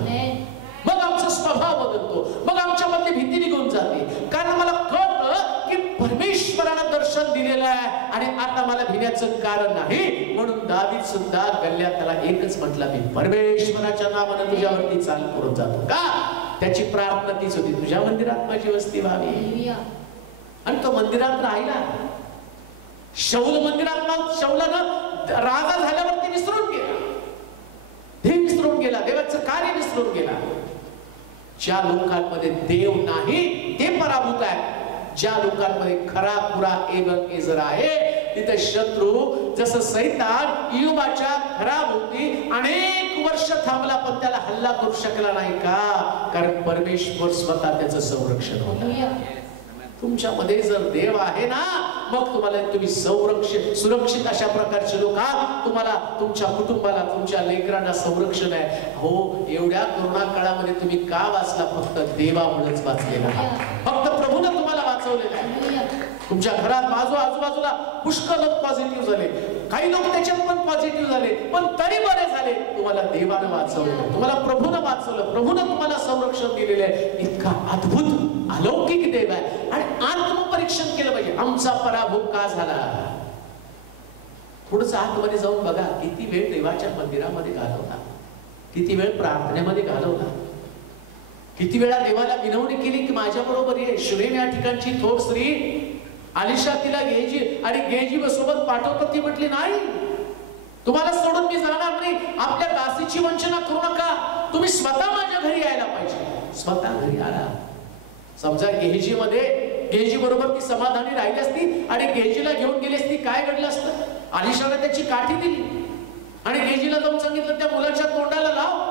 मग आमचा स्वभाव बदलतो, मग आमच्यामध्ये भीती निघून जाते. कारण मला कळतं की परमेश्वराला दर्शन दिलेलं आहे आणि आता मला भिण्याचं कारण नाही. म्हणून दावीद सुद्धा गल्ल्यात त्याला एकच म्हटलं, मी परमेश्वराच्या नावानं तुझ्यावरती चाल करून जातो. का? त्याची प्रार्थना तीच होती, तुझ्या मंदिरात माझी वस्ती व्हावी. आणि तो मंदिरात राहिला. शौल मंदिरात, शौलानं राजा झाल्यावरती विसरून गेला, देव विसरून गेला, देवाचं कार्य विसरून गेला. ज्या लोकांमध्ये देव नाही ते पराभूत आहे. ज्या लोकांमध्ये खरा खुरा एबेनेझर आहे, तिथे शत्रू जसं सैतान इयोबाच्या घराभोवती अनेक वर्ष थांबला पण त्याला हल्ला करू शकला नाही. का? कारण परमेश्वर स्वतः त्याचं संरक्षण होता. तुमच्यामध्ये जर देव आहे ना, मग तुम्हाला तुम्ही सुरक्षित अशा प्रकारचे लोक आहात. तुम्हाला, तुमच्या कुटुंबाला, तुमच्या लेकरांना संरक्षण आहे. हो, एवढ्या कोरोना काळामध्ये तुम्ही का वाचला? फक्त देवामुळेच वाचलेला आहात. फक्त प्रभूने तुम्हाला वाचवलेलं आहे. तुमच्या घरात आजूबाजूला पुष्कळ लोक पॉझिटिव्ह झाले, काही लोक त्याच्यात पण पॉझिटिव्ह झाले, पण तरी बरे झाले. तुम्हाला देवानं वाचवलं, तुम्हाला प्रभूनं वाचवलं, प्रभूनं तुम्हाला संरक्षण दिलेलं आहे. इतका अद्भुत अलौकिक देव आहे. आणि आत्मपरीक्षण केलं पाहिजे, आमचा पराभव का झाला. थोडंसं आतमध्ये जाऊन बघा, किती वेळ देवाच्या मंदिरामध्ये घालवला, किती वेळ प्रार्थनेमध्ये घालवला, किती वेळा देवाला विनवणी केली की माझ्या बरोबर ये. श्रेम या ठिकाणची थोर स्त्री आलिशा तिला गेजी आणि गेजी सोबत पाठवतात, ती म्हटली नाही, तुम्हाला सोडून मी जाणार नाही. आपल्या दासीची वंचना करू नका, तुम्ही स्वतः माझ्या घरी यायला पाहिजे. स्वतः घरी आला. समजा गेजी बरोबर ती समाधानी राहिली असती आणि गेजीला घेऊन गेली असती, काय घडलं असतं? आलिशाने त्याची काठी दिली आणि गेजीला जाऊन सांगितलं, त्या मुलाच्या तोंडाला लाव.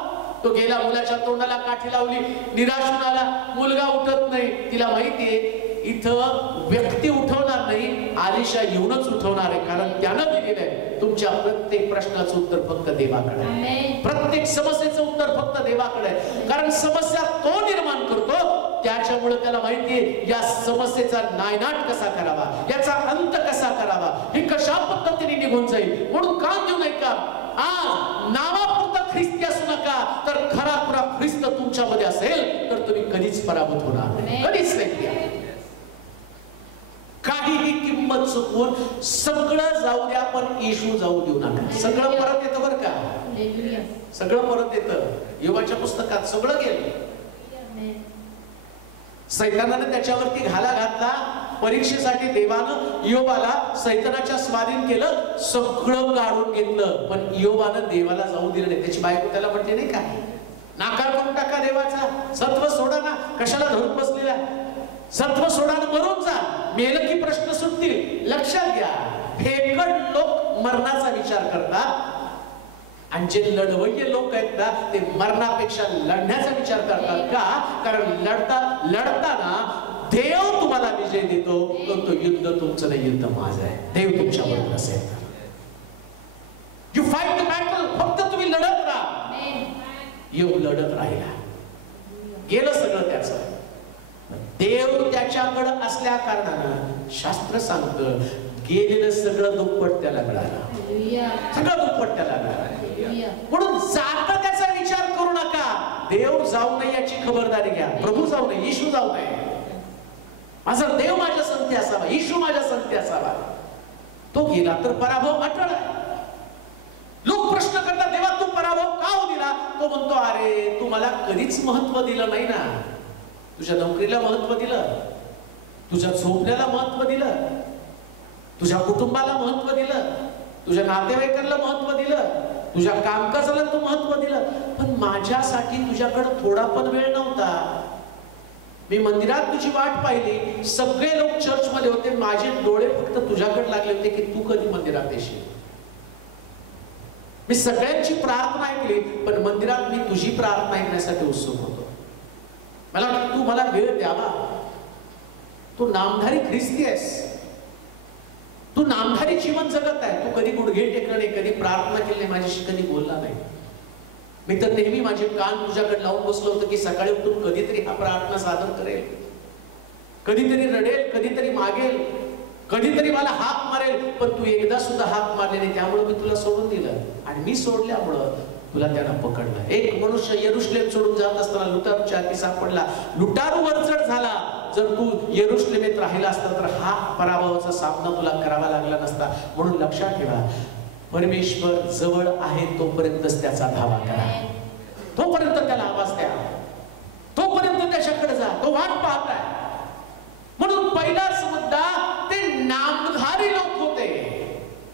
तो गेला, मुलाच्या तोंडाला काठी लावली, निराश होऊन आला. मुलगा उठत नाही. तिला माहितीये इथं व्यक्ती उठवणार नाही, आलिशा येऊनच उठवणार आहे. कारण त्यानं दिलेलं आहे, तुमच्या प्रत्येक प्रश्नाचं उत्तर फक्त देवाकडे आहे, प्रत्येक समस्येचं उत्तर फक्त देवाकडे आहे. कारण समस्या तो निर्माण करतो, त्याच्यामुळे त्याला माहितीये या समस्येचा नायनाट कसा करावा, याचा अंत कसा करावा, ही कशा पद्धतीने निघून जाईल. म्हणून काम देऊ नये का? आज नावापुरता ख्रिस्ती असू नका, तर खरा खुरा ख्रिस्त तुमच्यामध्ये असेल तर तुम्ही कधीच पराभूत होणार नाही, कधीच नाही. काहीही किंमत चुकवून सगळं जाऊ द्या, पण येशू जाऊ देऊ नका. सगळं परत येतं बरं का, सगळं परत येतं. योबाच्या पुस्तकात सगळं गेलं. सैतानाने त्याच्यावरती घाला घातला, परीक्षेसाठी देवानं इयोबाला सैतानाच्या स्वाधीन केलं, सगळं काढून घेतलं, पण इयोबानं देवाला जाऊ दिलं नाही. त्याची बायको त्याला म्हणते नाही का, नाकार करून टाका देवाचा, सत्व सोडा ना, कशाला धरून बसलेला, सत्व सोडा, मरून जा, मेलं की प्रश्न सुटतील. लक्षात घ्या, फेकट लोक मरणाचा विचार करतात आणि जे लढवय्ये लोक आहेत ना, ते मरणापेक्षा लढण्याचा विचार करतात. का? कारण लढताना देव तुम्हाला विजय देतो, तो युद्ध तुमचं नाही, युद्ध माझं आहे. देव तुमच्या बरोबर असेल. You fight the battle. फक्त तुम्ही लढत राहा. योग लढत राहिला, गेलं सगळं त्याचं. देव त्याच्याकडं असल्या कारणानं शास्त्र सांगतं, गेलेलं सगळं दुप्पट त्याला मिळालं, सगळं दुप्पट त्याला मिळालं. म्हणून जाता त्याचा विचार करू नका. देव जाऊ नये याची खबरदारी घ्या. प्रभू जाऊ नये, येशू जाऊ नये. माझा देव माझ्या संगती असावा, येशू माझ्या संगती असावा. तो गेला तर पराभव अटळ आहे. लोक प्रश्न करता, देवा तू पराभव का होऊ दिला? तो म्हणतो, अरे तू मला कधीच महत्व दिलं नाही ना. तुझ्या नोकरीला महत्व दिलं, तुझ्या झोपण्याला महत्व दिलं, तुझ्या कुटुंबाला महत्व दिलं, तुझ्या नातेवाईकांना महत्व दिलं, तुझ्या कामकाजाला तू महत्व दिलं, पण माझ्यासाठी तुझ्याकडे थोडा पण वेळ नव्हता. मी मंदिरात तुझी वाट पाहिली, सगळे लोक चर्च मध्ये होते, माझे डोळे फक्त तुझ्याकडे लागले होते की तू कधी मंदिरात येशील. मी सगळ्यांची प्रार्थना ऐकली, पण मंदिरात मी तुझी प्रार्थना ऐकण्यासाठी उत्सुक होतो. मला वाटतं तू मला वेळ द्यावा. तू नामधारी ख्रिस्ती आहेस, तू नामधारी जीवन जगत आहे. तू कधी गुडघे टेकला नाही, कधी प्रार्थना केली नाही, माझ्याशी कधी बोलला नाही. मी तर नेहमी माझे कान तुझ्याकडे लावून बसलो होतो की सकाळी उठून कधीतरी हा प्रार्थना सादर करेल, कधीतरी रडेल, कधीतरी मागेल, कधीतरी मला हाक मारेल, पण तू एकदा सुद्धा हाक मारले नाही. त्यामुळे मी तुला सोडून दिलं, आणि मी सोडल्यामुळं तुला त्यानं पकडलं. एक मनुष्य यरुशलेम सोडून जात असताना लुटारूच्या हाती सापडला, लुटारू वरचढ झाला. जर तू यरुशलेमेत राहिला असता तर हा पराभवाचा सामना तुला करावा लागला नसता. म्हणून लक्षात ठेवा, परमेश्वर जवळ आहे तोपर्यंतच त्याचा धावा करा, तोपर्यंत त्याला आवाज द्या, तोपर्यंत त्याच्याकडे जा, तो वाट पाहत आहे. म्हणून पहिलाच मुद्दा, ते नामधारी लोक होते.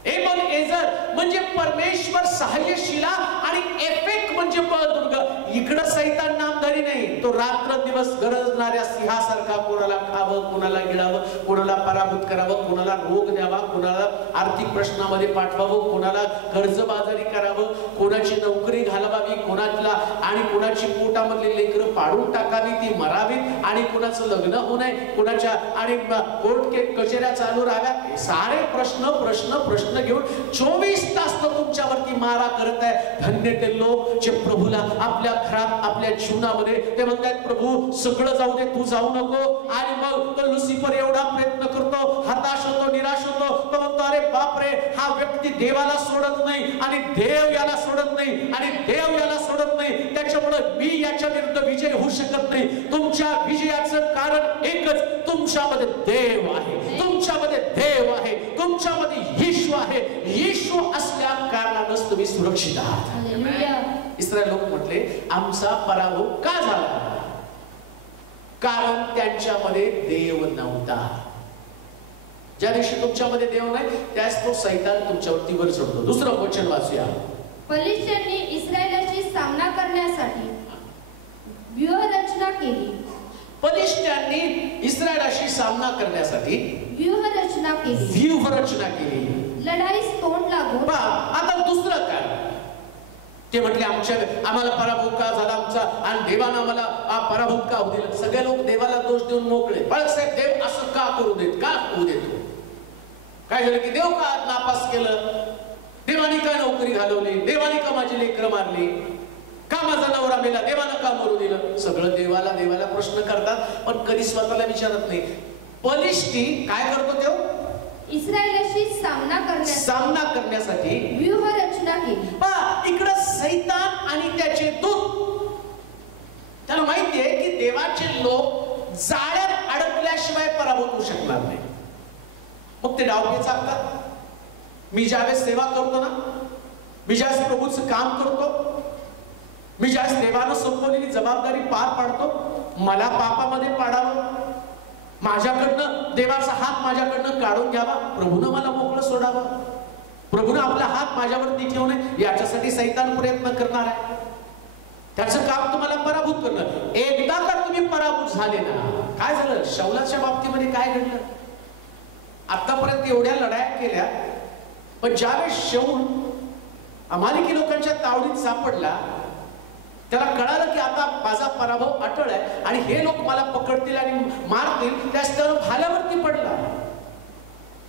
एबेनेझर म्हणजे परमेश्वर सहाय्यशिला, आणि एफेक म्हणजे बळदुर्ग. इकडं सैतान नामधारी नाही, तो रात्र दिवस गरजणाऱ्या सिंहासारखा कोणाला खावं, कोणाला गिळावं, कोणाला पराभूत करावं, कोणाला रोग द्यावा, कोणाला आर्थिक प्रश्नामध्ये पाठवावं, कोणाला कर्जबाजारी करावं, कोणाची नोकरी घालवावी, कोणाला आणि कोणाची पोटामधली लेकरं पाडून टाकावी, ती मरावीत, आणि कोणाचं लग्न होऊ नये, कोणाच्या आणि कोर्ट कचेऱ्या चालू राहाव्यात. सारे प्रश्न प्रश्न प्रश्न घेऊन 24 तास तो तुमच्यावरती मारा करत आहे. धन्य ते लोक जे प्रभूला आपल्या घरात, आपल्या जीवनामध्ये ते म्हणतात, प्रभू सगळं जाऊ दे, तू जाऊ नको. आणि मग तो लुसिफर एवढा प्रयत्न करतो, हताश होतो, निराश होतो. तो म्हणतो, अरे बापरे, हा व्यक्ती देवाला सोडत नाही, आणि देव याला सोडत नाही, आणि देव याला सोडत नाही, त्याच्यामुळे मी याच्या विरुद्ध विजय होऊ शकत नाही. तुमच्या विजयाचं कारण एकच, तुमच्यामध्ये देव आहे, तुमच्यामध्ये देव आहे, तुमच्यामध्ये येशू आहे. येशू असल्या कारणानंच तुम्ही सुरक्षित आहात. इस्रायल लोक म्हटले, आमचा पराभव का झाला? कारण त्यांच्यामध्ये देव नव्हता. ज्या दिवशी तुमच्यामध्ये देव नाही, त्याच तो सैतान तुमच्यावरती वर चढतो. दुसरं वचन वाचूया. फलिस्त्यांनी इस्रायलाशी सामना करण्यासाठी व्यूहरचना केली. फलिस्त्यांनी इस्रायलाशी सामना करण्यासाठी व्यूहरचना केली. लढाईस तोंड लागून. आता दुसरं काय? ते म्हटले, आम्हाला पराभूत का झाला आमचा, आणि देवानं आम्हाला पराभूत का होऊ दिलं. सगळे लोक देवाला दोष देऊन मोकळे. बाळासाहेब, देव असं का करू देत, का होऊ देतो? काय झालं की देव का नापास केलं, देवानी का नोकरी घालवली, देवानी का माझी लेकरं मारली, का माझा नवरा मेला, देवानं का मरू दिलं. सगळं देवाला प्रश्न करतात, पण कधी स्वतःला विचारत नाही. फलिस्ती काय करतो तो? इस्रायलाशी सामना करण्यासाठी व्यूहरचना केली. इकडं सैतान आणि त्याचे दूत, त्याला माहितीये की देवाचे लोक जाळ्यात अडकल्याशिवाय पराभूत होऊ शकणार नाही. मग ते डावपेच आखतात. मी ज्यावेळेस सेवा करतो ना, मी ज्यावेळेस प्रभूचं काम करतो, मी ज्यावेळेस देवानं सोपवलेली जबाबदारी पार पाडतो, मला पापामध्ये पाडावं, माझ्याकडनं देवाचा हात माझ्याकडनं काढून घ्यावा, प्रभूनं मला मोकळं सोडावं, प्रभूनं आपला हात माझ्यावरती ठेवू नये, याच्यासाठी सैतान प्रयत्न करणार आहे. त्याचं काम तुम्हाला पराभूत करणं. एकदा का तुम्ही पराभूत झाले ना, काय झालं शाऊलाच्या बाबतीमध्ये काय घडलं? आतापर्यंत एवढ्या लढाया केल्या, पण ज्यावेळेस शाऊल अमालेकी लोकांच्या तावडीत सापडला, त्याला कळालं की आता माझा पराभव अटळ आहे आणि हे लोक मला पकडतील आणि मारतील. त्यास त्यानं भाल्यावरती पडला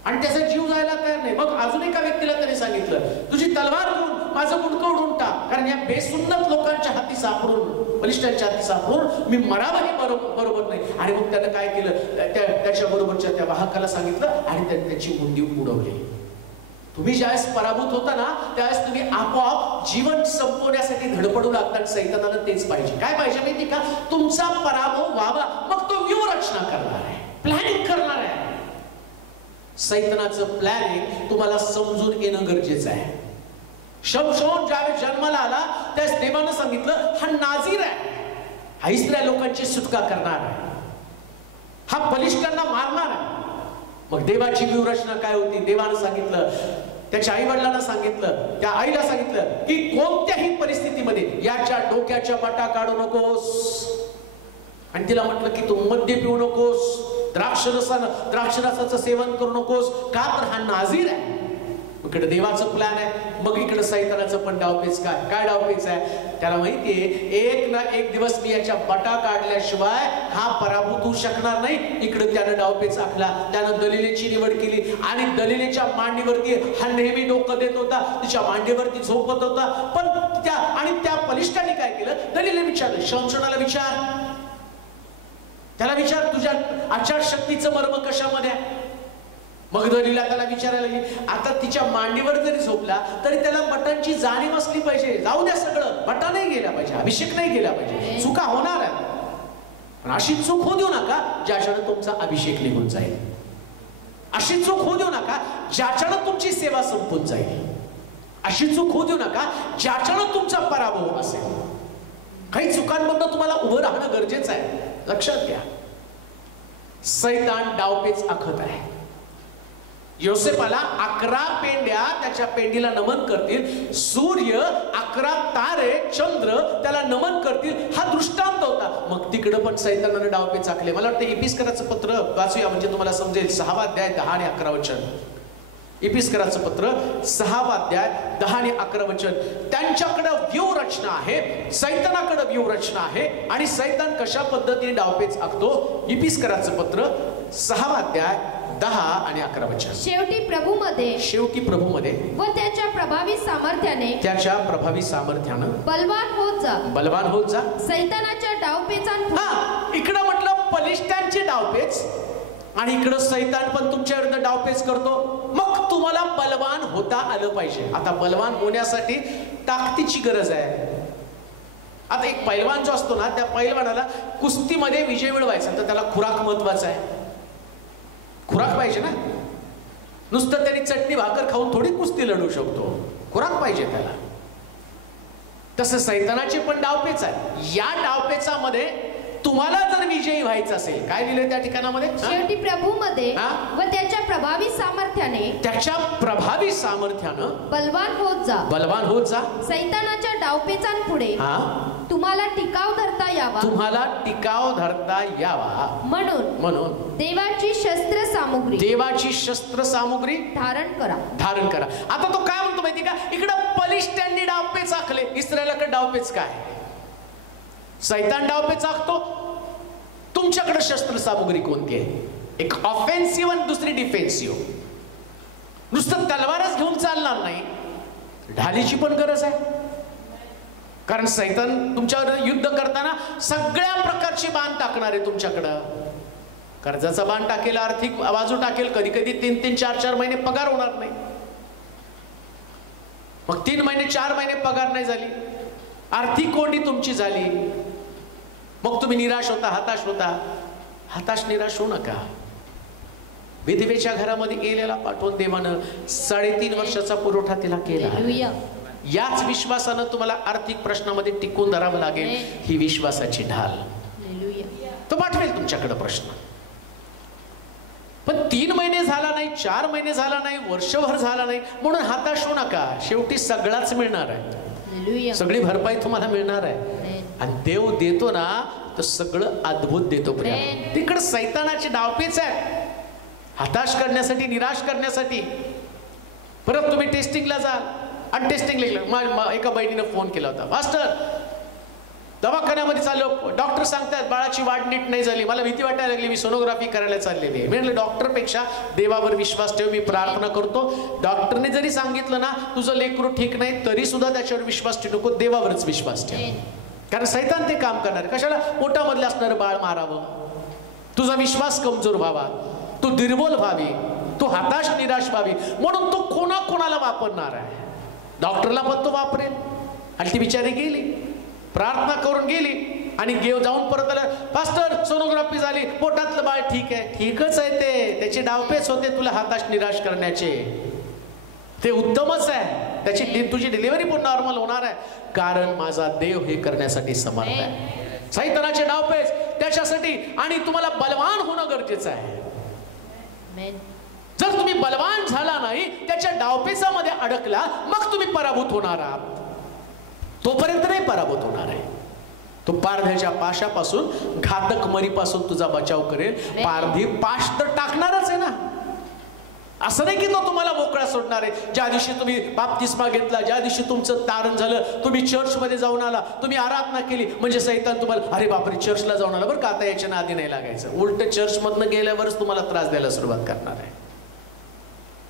आणि त्याचा जीव जायला तयार नाही. मग अजून एका व्यक्तीला त्याने सांगितलं, तुझी तलवार घेऊन माझं मुंडकं उडून टाक, कारण या बेसुन्नत लोकांच्या हाती सापडून, बलिष्ठांच्या हाती सापडून मी मरावंही बरोबर नाही. आणि मग त्यानं काय केलं, त्याच्या बरोबरच्या त्या वाहकाला सांगितलं आणि त्याने त्याची मुंडी उडवली. तुम्ही ज्यावेळेस पराभूत होता ना, त्यावेळेस तुम्ही आपोआप जीवन संपवण्यासाठी धडपडू लागता. सैतानाला तेच पाहिजे. काय पाहिजे माहिती का? तुमचा पराभव व्हावा. मग तो व्यूहरचना करणार आहे, प्लॅनिंग करणार आहे. सैतानाचं प्लॅनिंग तुम्हाला समजून येणं गरजेचं आहे. शमशोन ज्यावेळेस जन्माला आला त्यावेळेस देवानं सांगितलं हा नाझीर आहे, हा इस्रायल लोकांची सुटका करणार आहे, हा बलिष्ठांना मारणार आहे. मग देवाची व्यूहरचना काय होती? देवानं सांगितलं, त्याच्या आई वडिलांना सांगितलं, त्या आईला सांगितलं की कोणत्याही परिस्थितीमध्ये याच्या डोक्याच्या बटा काढू नकोस. आणि तिला म्हटलं की तू मद्य पिऊ नकोस, द्राक्षरसाचं सेवन करू नकोस, का तर हा नाझीर आहे. इकडे देवाचं प्लॅन आहे, मग इकडे सैतानाचं पण डावपेच. काय डावपेच आहे? त्याला माहितीये एक ना एक दिवस मी याच्या बटा काढल्याशिवाय हा पराभूत होऊ शकणार नाही. इकडे त्यानं डावपेच आखला, त्यानं दलिलेची निवड केली आणि दलिलेच्या मांडीवरती हा नेहमी डोकं देत होता, तिच्या मांडीवरती झोपत होता. पण त्या बलिष्ठाने काय केलं? दलिले विचारलं, शमशोनाला विचार, त्याला विचार तुझ्या आचार शक्तीचं मर्म कशामध्ये आहे. मग दलिला त्याला विचारायला लागली, आता तिच्या मांडीवर जरी झोपला तरी त्याला बटांची जाणीव असली पाहिजे. जाऊ द्या सगळं, बटा नाही गेला पाहिजे, अभिषेक नाही केला पाहिजे, चुका होणार आहे, पण अशी चूक होऊ देऊ नका ज्याच्यानं तुमचा अभिषेक निघून जाईल. अशी चूक होऊ देऊ नका ज्याच्यानं तुमची सेवा संपून जाईल. अशी चूक होऊ देऊ नका ज्याच्यानं तुमचा पराभव असेल. काही चुकांमधून तुम्हाला उभं राहणं गरजेचं आहे. लक्षात घ्या, सैतान डावपेच आखत आहे. योसेफाला 11 पेंड्या त्याच्या पेंडीला नमन करतील, सूर्य 11 तारे चंद्र त्याला नमन करतील, हा दृष्टांत होता. मग तिकडं पण सैतानाने डावपेच आखले. मला वाटतं इपिस्कराचं पत्र वाचूया म्हणजे तुम्हाला समजेल. 6वा अध्याय 10 आणि 11 वचन. इपिस्कराचं पत्र 6वा अध्याय 10 आणि 11 वचन. त्यांच्याकडे व्यूहरचना आहे, सैतानाकडे व्यूहरचना आहे. आणि सैतान कशा पद्धतीने डावपेच आखतो? इपिस्कराचं पत्र 6वा अध्याय 10 आणि 11 वचन. शेवटी प्रभूमध्ये व त्याच्या प्रभावी सामर्थ्याने बलवान होत जा. सैतानाच्या डावपेचांपुढे. इकडं म्हटलं बलिष्ठांचे डावपेच आणि इकडं सैतान पण तुमच्या विरुद्ध डावपेच करतो. मग तुम्हाला बलवान होता आलं पाहिजे. आता बलवान होण्यासाठी ताकदीची गरज आहे. आता एक पैलवान जो असतो ना, त्या पैलवानाला कुस्तीमध्ये विजय मिळवायचा तर त्याला खुराक महत्वाचा आहे. खुराक पाहिजे ना, नुसतं त्यांनी चटणी भाकर खाऊन थोडी कुस्ती लढू शकतो, खुराक पाहिजे त्याला. तसं सैतानाचे पण डावपेच आहे. या डावपेचामध्ये तुम्हाला जर विजयी व्हायचं असेल, काय लिहिलंय त्या ठिकाणामध्ये? शेवटी प्रभूमध्ये व त्याच्या प्रभावी सामर्थ्यानं बलवान होत जा. सैतानाच्या डावपेचांपुढे तुम्हाला टिकाव धरता यावा म्हणून देवाची शस्त्र सामुग्री धारण करा. आता तो काय म्हणतो माहिती का? इकडं बलिष्ठांनी डावपेच आखले, इस्रायलाकडे डावपेच काय? सैतान डावपेच आखतो. तुमच्याकडे शस्त्र सामुग्री कोणती आहे? एक ऑफेन्सिव्ह आणि दुसरी डिफेन्सिव्ह. नुसतं तलवारच घेऊन चालणार नाही, ढालीची पण गरज आहे. कारण सैतान तुमच्यावर युद्ध करताना सगळ्या प्रकारची बाण टाकणार आहे तुमच्याकडं. कर्जाचा बाण टाकेल, आर्थिक बाजू टाकेल, कधी कधी 3-3, 4-4 महिने पगार होणार नाही. मग 3 महिने 4 महिने पगार नाही झाली, आर्थिक कोंडी तुमची झाली, मग तुम्ही निराश होता, हताश निराश होऊ नका. विधवेच्या घरामध्ये गेलेला पाठवून देवानं 3.5 वर्षाचा पुरवठा तिला केला. याच विश्वासानं तुम्हाला आर्थिक प्रश्नामध्ये टिकून धरावं लागेल. ही विश्वासाची ढाल. तो पाठवेल तुमच्याकडे प्रश्न. पण 3 महिने झाला नाही, 4 महिने झाला नाही, वर्षभर झाला नाही म्हणून हताश होऊ नका. शेवटी सगळाच मिळणार आहे, सगळी भरपाई तुम्हाला मिळणार आहे. आणि देव देतो ना तर सगळं अद्भुत देतो. तिकडे सैतानाचे डावपेच आहे, हताश करण्यासाठी, निराश करण्यासाठी. परत तुम्ही टेस्टिंगला जाल आणि टेस्टिंगला एका बहिणीनं फोन केला होता, मास्टर दवाखान्यामध्ये चाललो, डॉक्टर सांगतात बाळाची वाढ नीट नाही झाली, मला भीती वाटायला लागली, मी सोनोग्राफी करायला चाललेली आहे. मी म्हटलं डॉक्टरपेक्षा देवावर विश्वास ठेव, मी प्रार्थना करतो. डॉक्टरने जरी सांगितलं ना तुझं लेकरू ठीक नाही तरी सुद्धा त्याच्यावर विश्वास ठेवू नको, देवावरच विश्वास ठेव. कारण सैतान ते काम करणार. कशाला पोटामधलं असणारं बाळ मारावं, तुझा विश्वास कमजोर व्हावा, तू दुर्बल व्हावी, तू हताश निराश व्हावी म्हणून तो कोणाला वापरणार आहे. डॉक्टरला पण तो वापरेल. आणि ती बिचारी गेली, प्रार्थना करून गेली आणि जाऊन परत आला, पास्टर सोनोग्राफी झाली, पोटातलं बाळ ठीक आहे. ठीकच आहे, ते त्याचे डावपेच होते तुला हताश निराश करण्याचे. ते उत्तमच आहे, त्याची तुझी डिलिव्हरी पण नॉर्मल होणार आहे, कारण माझा देव हे करण्यासाठी समर्थ आहे. सैतानाचे डावपेच त्याच्यासाठी, आणि तुम्हाला बलवान होणं गरजेचं आहे. जर तुम्ही बलवान झाला नाही, त्याच्या डावपेचामध्ये अडकला, मग तुम्ही पराभूत होणार आहात. तोपर्यंत नाही पराभूत होणार आहे. तो पारध्याच्या पाशापासून, घातक मरीपासून तुझा बचाव करेल. पारधी पाश तर टाकणारच आहे ना. असं नाही की तो तुम्हाला मोकळा सोडणार आहे. ज्या दिवशी तुम्ही बाप्तिस्मा घेतला, ज्या दिवशी तुमचं तारण झालं, तुम्ही चर्चमध्ये जाऊन आला, तुम्ही आराधना केली, म्हणजे सैतान तुम्हाला अरे बापरे चर्चला जाऊन आला बरं का, आता याच्या नादी नाही लागायचं. उलट चर्चमधनं गेल्यावरच तुम्हाला त्रास द्यायला सुरुवात करणार आहे.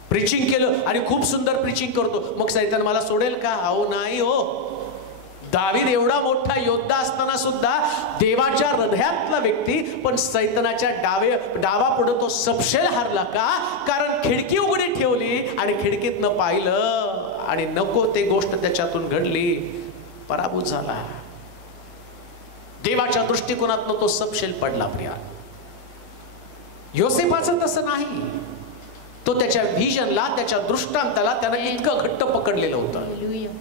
प्रीचिंग केलं आणि खूप सुंदर प्रीचिंग करतो, मग सैतान मला सोडेल का? अहो नाही हो. दावीद एवढा मोठा योद्धा असताना सुद्धा देवाच्या हृदयातला व्यक्ती, पण सैतानाच्या डावापुढे तो सपशेल हारला का? कारण खिडकी उघडी ठेवली आणि खिडकीतनं पाहिलं आणि नको ते गोष्ट त्याच्यातून घडली, पराभूत झाला. देवाच्या दृष्टिकोनातनं तो सपशेल पडला. प्रिया, योसेफाचं तसं नाही. तो त्याच्या व्हिजनला, त्याच्या दृष्टांताला त्यानं इतकं घट्ट पकडलेलं होतं.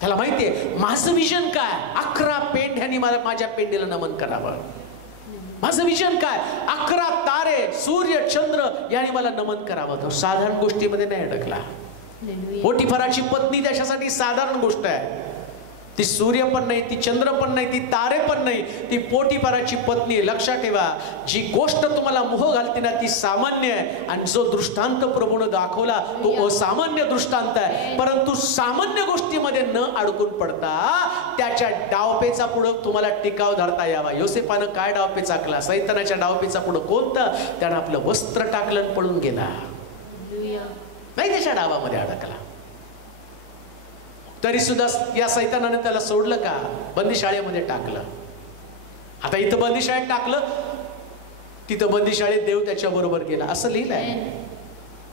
त्याला माहितीये माझं विजन काय. 11 पेंढ्यांनी मला माझ्या पेंडीला नमन करावं. माझं विजन काय. 11 तारे, सूर्य, चंद्र यांनी मला नमन करावं. तो साधारण गोष्टीमध्ये नाही अडकला. पोटिफराची पत्नी त्याच्यासाठी साधारण गोष्ट आहे. ती सूर्य पण नाही, ती चंद्र पण नाही, ती तारे पण नाही, ती पोटिफराची पत्नी. लक्षात ठेवा, जी गोष्ट तुम्हाला मोह घालते ना ती सामान्य आहे, आणि जो दृष्टांत प्रभूने दाखवला तो असामान्य दृष्टांत आहे. परंतु सामान्य गोष्टीमध्ये न अडकून पडता त्याच्या डावपेचा पुढे तुम्हाला टिकाव धरता यावा. योसेफानं काय डावपेच आखला? सैतानाच्या डावपेचा पुढे कोणतं? त्यानं आपलं वस्त्र टाकलं, पळून गेला. नाही त्याच्या डावामध्ये अडकला. तरी सुद्धा या सैतानाने त्याला सोडलं का? बंदीशाळेमध्ये टाकलं. आता इथं बंदीशाळेत टाकलं, तिथं बंदीशाळेत देव त्याच्या बरोबर गेला असं लिहिलंय.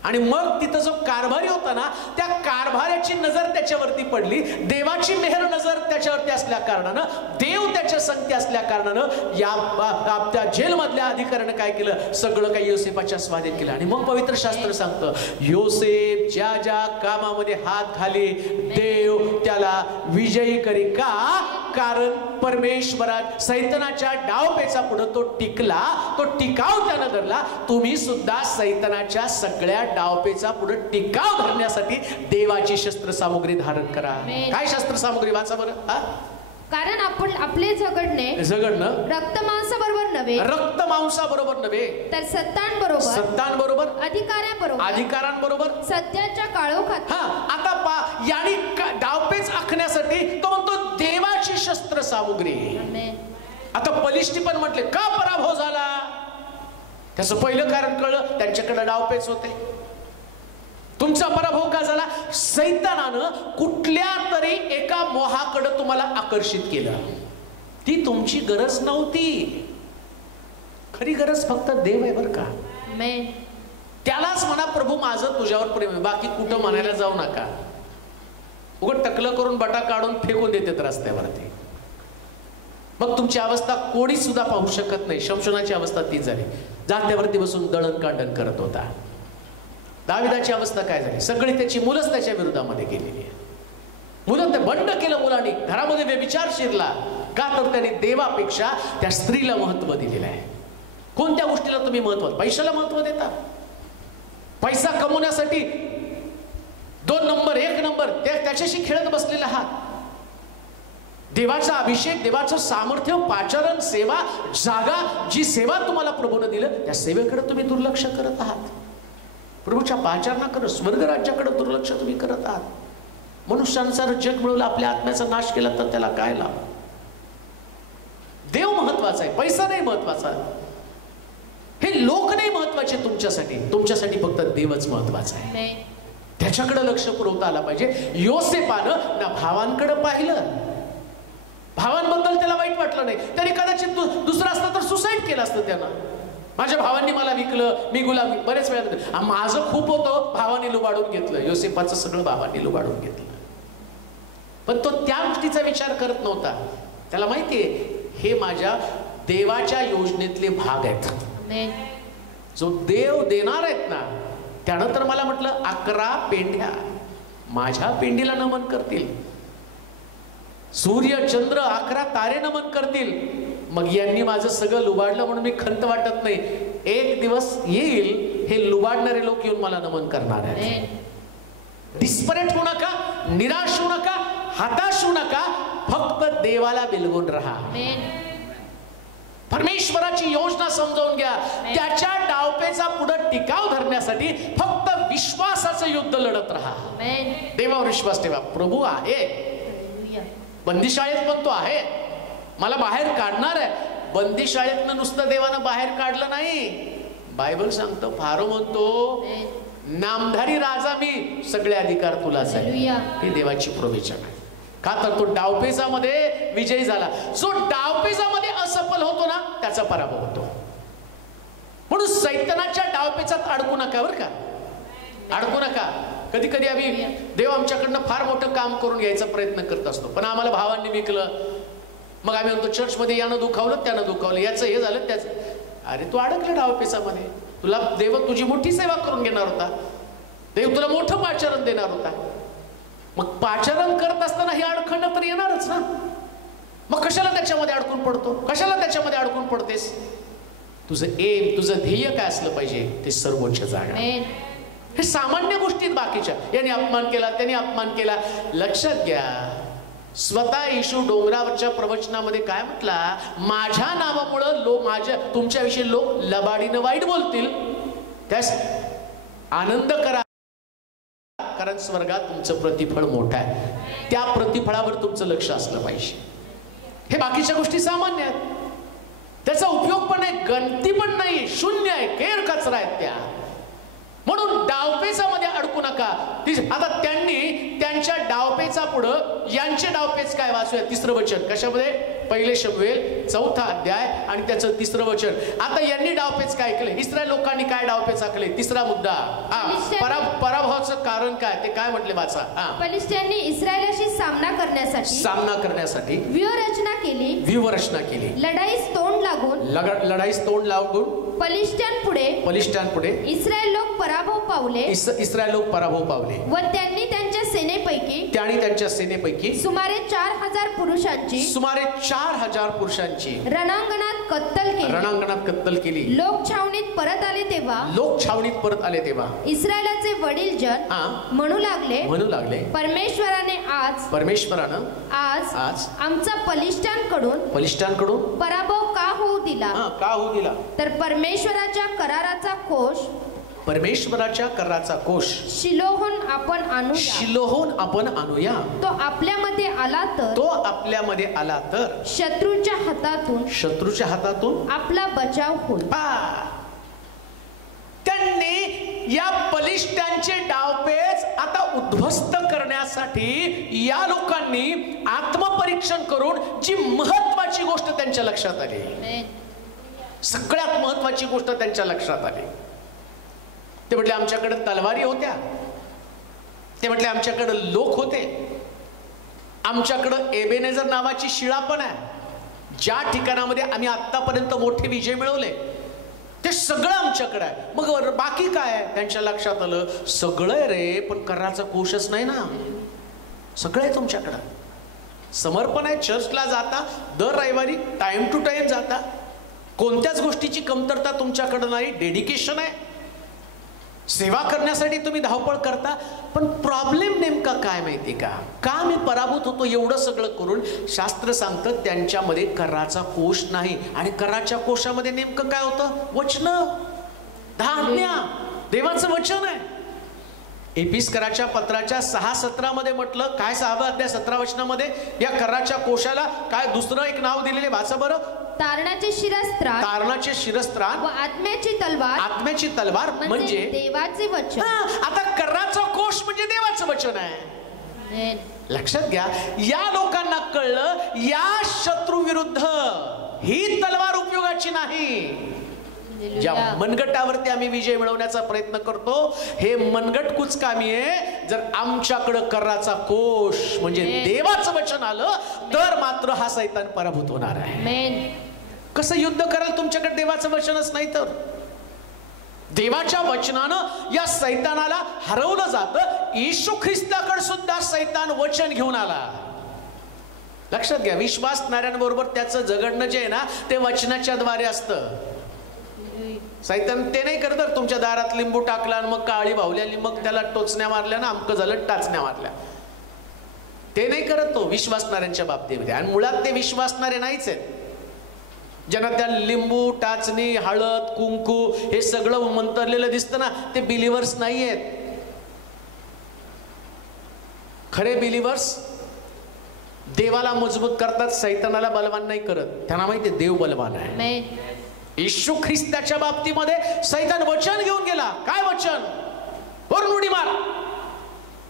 आणि मग तिथं जो कारभारी होता ना, त्या कारभाऱ्याची नजर त्याच्यावरती पडली. देवाची मेहर नजर त्याच्यावरती असल्या कारणानं, देव त्याच्या संगती असल्या कारणानं या त्या जेलमधल्या अधिकाऱ्यानं काय केलं? सगळं काही योसेफाच्या स्वाधीन केलं. आणि मग पवित्र शास्त्र सांगतं, योसेफ ज्या ज्या कामामध्ये हात घाले देव त्याला विजयी करी. का? कारण परमेश्वरात सैतानाच्या डावपेचा पुढे तो टिकला, तो टिकाव त्यानं धरला. तुम्ही सुद्धा सैतानाच्या सगळ्या डावपेचा पुढे टिकाव धरण्यासाठी देवाची शस्त्र सामुग्री धारण करा. काय शस्त्र सामुग्री? वाचा बरं. कारण आपण आपले झगडणं रक्त मांसाबरोबर नव्हे, रक्त मांसाबरोबर नव्हे, तर सत्तांबरोबर, अधिकारांबरोबर, सत्याच्या काळोखात. आता यानी डावपेच आखण्यासाठी तो म्हणतो देवाची शस्त्र सामुग्री. आता बलिष्ठी पण म्हटले का पराभव झाला? त्याचं पहिलं कारण कळलं, त्यांच्याकडे डावपेच होते. तुमचा पराभव का झाला? सैतानानं कुठल्या तरी एका मोहाकडे तुम्हाला आकर्षित केलं. ती तुमची गरज नव्हती. खरी गरज फक्त देव आहे बरं का. त्यालाच म्हणा प्रभू माझं तुझ्यावर प्रेम आहे, बाकी कुठं म्हणायला जाऊ नका. उगत टकलं करून बटा काढून फेकून देतात रस्त्यावरती. मग तुमची अवस्था कोणी सुद्धा पाहू शकत नाही. शमशोनाची अवस्था ती झाली, जात्यावरती बसून दळण कांडण करत होता. दाविदाची अवस्था काय झाली? सगळी त्याची मुलंच त्याच्या विरोधामध्ये गेलेली आहे. मुलं ते बंड केलं मुलांनी, घरामध्ये व्यभिचार शिरला. का? तर त्याने देवापेक्षा त्या स्त्रीला महत्व दिलेलं आहे. कोणत्या गोष्टीला तुम्ही महत्व? पैशाला महत्व देता. पैसा कमवण्यासाठी 2 नंबर 1 नंबर त्याच्याशी खेळत बसलेला आहात. देवाचा अभिषेक, देवाचं सामर्थ्य, पाचारण, सेवा, जागा, जी सेवा तुम्हाला प्रभूने दिलं त्या सेवेकडे तुम्ही दुर्लक्ष करत आहात. प्रभूच्या पाचारणाकडे, स्वर्ग राज्याकडे दुर्लक्ष तुम्ही करत आहात. मनुष्यानुसार जग मिळवलं, आपल्या आत्म्याचा नाश केला तर त्याला काय लाभ? देव महत्वाचा आहे, पैसा नाही महत्वाचा. हे लोक नाही महत्वाचे तुमच्यासाठी. तुमच्यासाठी फक्त देवच महत्वाचा आहे. त्याच्याकडे लक्ष पुरवता आला पाहिजे. योसेफानं ना भावांकडे पाहिलं, भावांबद्दल त्याला वाईट वाटलं नाही. त्याने कदाचित दुसरा असतं तर सुसाईड केलं असतं त्यानं. माझ्या भावांनी मला विकलं, मी गुलामी. बरेच वेळा माझं खूप होतं, भावाने लुबाडून घेतलं. योसेफाचं सगळं भावांनी लुबाडून घेतलं. पण तो त्या गोष्टीचा विचार करत नव्हता. त्याला माहितीये हे माझ्या देवाच्या योजनेतले भाग आहेत. जो देव देणार आहेत ना, त्यानं तर मला म्हटलं 11 पेंढ्या माझ्या पिंडीला नमन करतील, सूर्य चंद्र 11 तारे नमन करतील, मग यांनी माझं सगळं लुबाडलं म्हणून मी खंत वाटत नाही. एक दिवस येईल हे लुबाडणारे लोक येऊन मला नमन करणार आहेत. डिस्परेट होऊ नका, निराश होऊ नका, हताश होऊ नका, फक्त देवाला बिलगून राहा. परमेश्वराची योजना समजावून घ्या. त्याच्या डावपेचा पुढे टिकाव धरण्यासाठी फक्त विश्वासाचं युद्ध लढत राहा. देवावर विश्वास ठेवा. प्रभू आहे, बंदीशाळेत पण तो आहे, मला बाहेर काढणार आहे. बंदीशाळेतनं नुसतं देवानं बाहेर काढलं नाही. बायबल सांगतो, फारो म्हणतो, नामधारी राजा मी, सगळे अधिकार तुलाच आहे. ही देवाची प्रवेचन आहे. का तर तो डावपेचामध्ये विजयी झाला. जो डावपेचामध्ये असफल होतो ना, त्याचा पराभव होतो. म्हणून सैतानाच्या डावपेचात अडकू नका, बरं का, अडकू नका. कधी कधी आम्ही देव आमच्याकडनं फार मोठं काम करून घ्यायचा प्रयत्न करत असतो, पण आम्हाला भावांनी विकलं. मग आम्ही म्हणतो चर्चमध्ये यानं दुखावलं, त्यानं दुखावलं, याचं हे झालं, त्याचं. अरे तू अडकलं डावपेचामध्ये. तुला देव तुझी मोठी सेवा करून घेणार होता, देव तुला मोठं पाचारण देणार होता. मग पाचारण करत असताना हे अडखंड तर येणारच ना. मग कशाला त्याच्यामध्ये अडकून पडतो, कशाला त्याच्यामध्ये अडकून पडतेस? तुझं एम, तुझं ध्येय काय असलं पाहिजे, ते सर्वोच्च जागा. हे सामान्य गोष्टीत बाकीच्या, यांनी अपमान केला, त्यांनी अपमान केला. लक्षात घ्या, स्वतः येशू डोंगरावरच्या प्रवचनामध्ये काय म्हटला, माझ्या नावामुळं लोक, माझ्या तुमच्याविषयी लोक लबाडीनं वाईट बोलतील, त्यास आनंद करा, कारण स्वर्गात तुमचं प्रतिफळ मोठं आहे. त्या प्रतिफळावर तुमचं लक्ष असलं पाहिजे. हे बाकीच्या गोष्टी सामान्य आहेत, त्याचा उपयोग पण नाही, गणती पण नाही, शून्य आहे, केर कचरा आहेत त्या. म्हणून डावपेचामध्ये अडकू नका. आता त्यांनी त्यांच्या डावपेचा पुढं यांचे डावपेच काय वाचूया. तिसरं वचन कशामध्ये, पहिले शमूएल 4 अध्याय आणि त्याचं 3रं वचन. आता यांनी डावपेच काय केले, इस्रायल लोकांनी काय डावपेच आखले. 3रा मुद्दा, पराभवाचं कारण काय, ते काय म्हटले वाचा. फलिस्त्यांनी इस्रायलाशी सामना करण्यासाठी व्यूहरचना केली. लढाईस तोंड लागून फलिस्त्यांपुढे इस्रायल लोक पराभव पावले. व त्यांनी त्यांच्या सेनेपैकी सुमारे 4000 पुरुषांची रणांगणात कत्तल केली. लोक छावणीत परत आले तेव्हा इस्रायलाचे वडील जन म्हणू लागले, परमेश्वरानं आज आमचा फलिस्त्यांकडून पराभव का होऊ दिला. तर परमेश्वराच्या कराराचा कोश शिलोहून आपण आणूया. तो आपल्यामध्ये आला तर शत्रूच्या हातातून आपला बचाव होईल. त्यांनी या बलिष्ठांचे डावपेच आता उद्ध्वस्त करण्यासाठी या लोकांनी आत्मपरीक्षण करून जी महत्वाची गोष्ट त्यांच्या लक्षात आली, सगळ्यात महत्वाची गोष्ट त्यांच्या लक्षात आली, ते म्हटले आमच्याकडे तलवारी होत्या, ते म्हटले आमच्याकडे लोक होते, आमच्याकडे एबेनेझर नावाची शिळा पण आहे, ज्या ठिकाणामध्ये आम्ही आतापर्यंत मोठे विजय मिळवले ते सगळं आमच्याकडे आहे. मग बाकी काय. त्यांच्या लक्षात आलं, सगळं रे, पण कराराचा कोशच नाही ना. सगळं आहे तुमच्याकडं, समर्पण आहे, चर्चला जाता, दर रविवारी टाइम टू टाइम जाता, कोणत्याच गोष्टीची कमतरता तुमच्याकडे नाही, डेडिकेशन आहे, सेवा करण्यासाठी तुम्ही धावपळ करता. पण प्रॉब्लेम नेमका काय माहिती का मी पराभूत होतो एवढं सगळं करून. शास्त्र सांगतं त्यांच्यामध्ये कराराचा कोश नाही. आणि कराराच्या कोशामध्ये नेमकं काय होतं, वचन, 10 आज्ञा, देवाचं वचन आहे. एपिस्कराच्या पत्राच्या 6:17 म्हटलं काय, 6वा अध्याय 17 वचनामध्ये या कराराच्या कोशाला काय दुसरं एक नाव दिलेले, वाचा बरं. तारणाचे शिरस्त्राण व आत्म्याची तलवार म्हणजे देवाचे वचन. आता कराराचा कोश म्हणजे देवाचं वचन आहे. लक्षात घ्या, या लोकांना कळलं या शत्रू विरुद्ध ही तलवार उपयोगाची नाही. ज्या मनगटावरती आम्ही विजय मिळवण्याचा प्रयत्न करतो, हे मनगट कुचकामी आहे. जर आमच्याकडे कराराचा कोश म्हणजे देवाचं वचन आलं तर मात्र हा सैतान पराभूत होणार आहे. कसं युद्ध कराल तुमच्याकडे देवाचं वचनच नाही तर. देवाच्या वचनानं या सैतानाला हरवलं जातं. येशू ख्रिस्ताकडे सुद्धा सैतान वचन घेऊन आला. लक्षात घ्या, विश्वासणाऱ्यांबरोबर त्याचं झगडणं जे आहे ना ते वचनाच्या द्वारे असतं. सैतान ते नाही करत तुमच्या दारात लिंबू टाकला आणि मग काळी भावली मग त्याला टोचण्या मारल्या ना अमकं झालं टाचण्या मारल्या. ते नाही करत तो विश्वासणाऱ्यांच्या बाबतीमध्ये. आणि मुळात ते विश्वासणारे नाहीच आहेत. ज्यांना त्या लिंबू टाचणी हळद कुंकू हे सगळं मंतरलेलं दिसतं ना ते बिलिव्हर्स नाही आहेत. खरे बिलिव्हर्स देवाला मजबूत करतात, सैतानाला बलवान नाही करत. त्यांना माहिती आहे देव बलवान आहे. येशू ख्रिस्ताच्या बाबतीमध्ये सैतान वचन घेऊन गेला. काय वचन? वरून उडी मार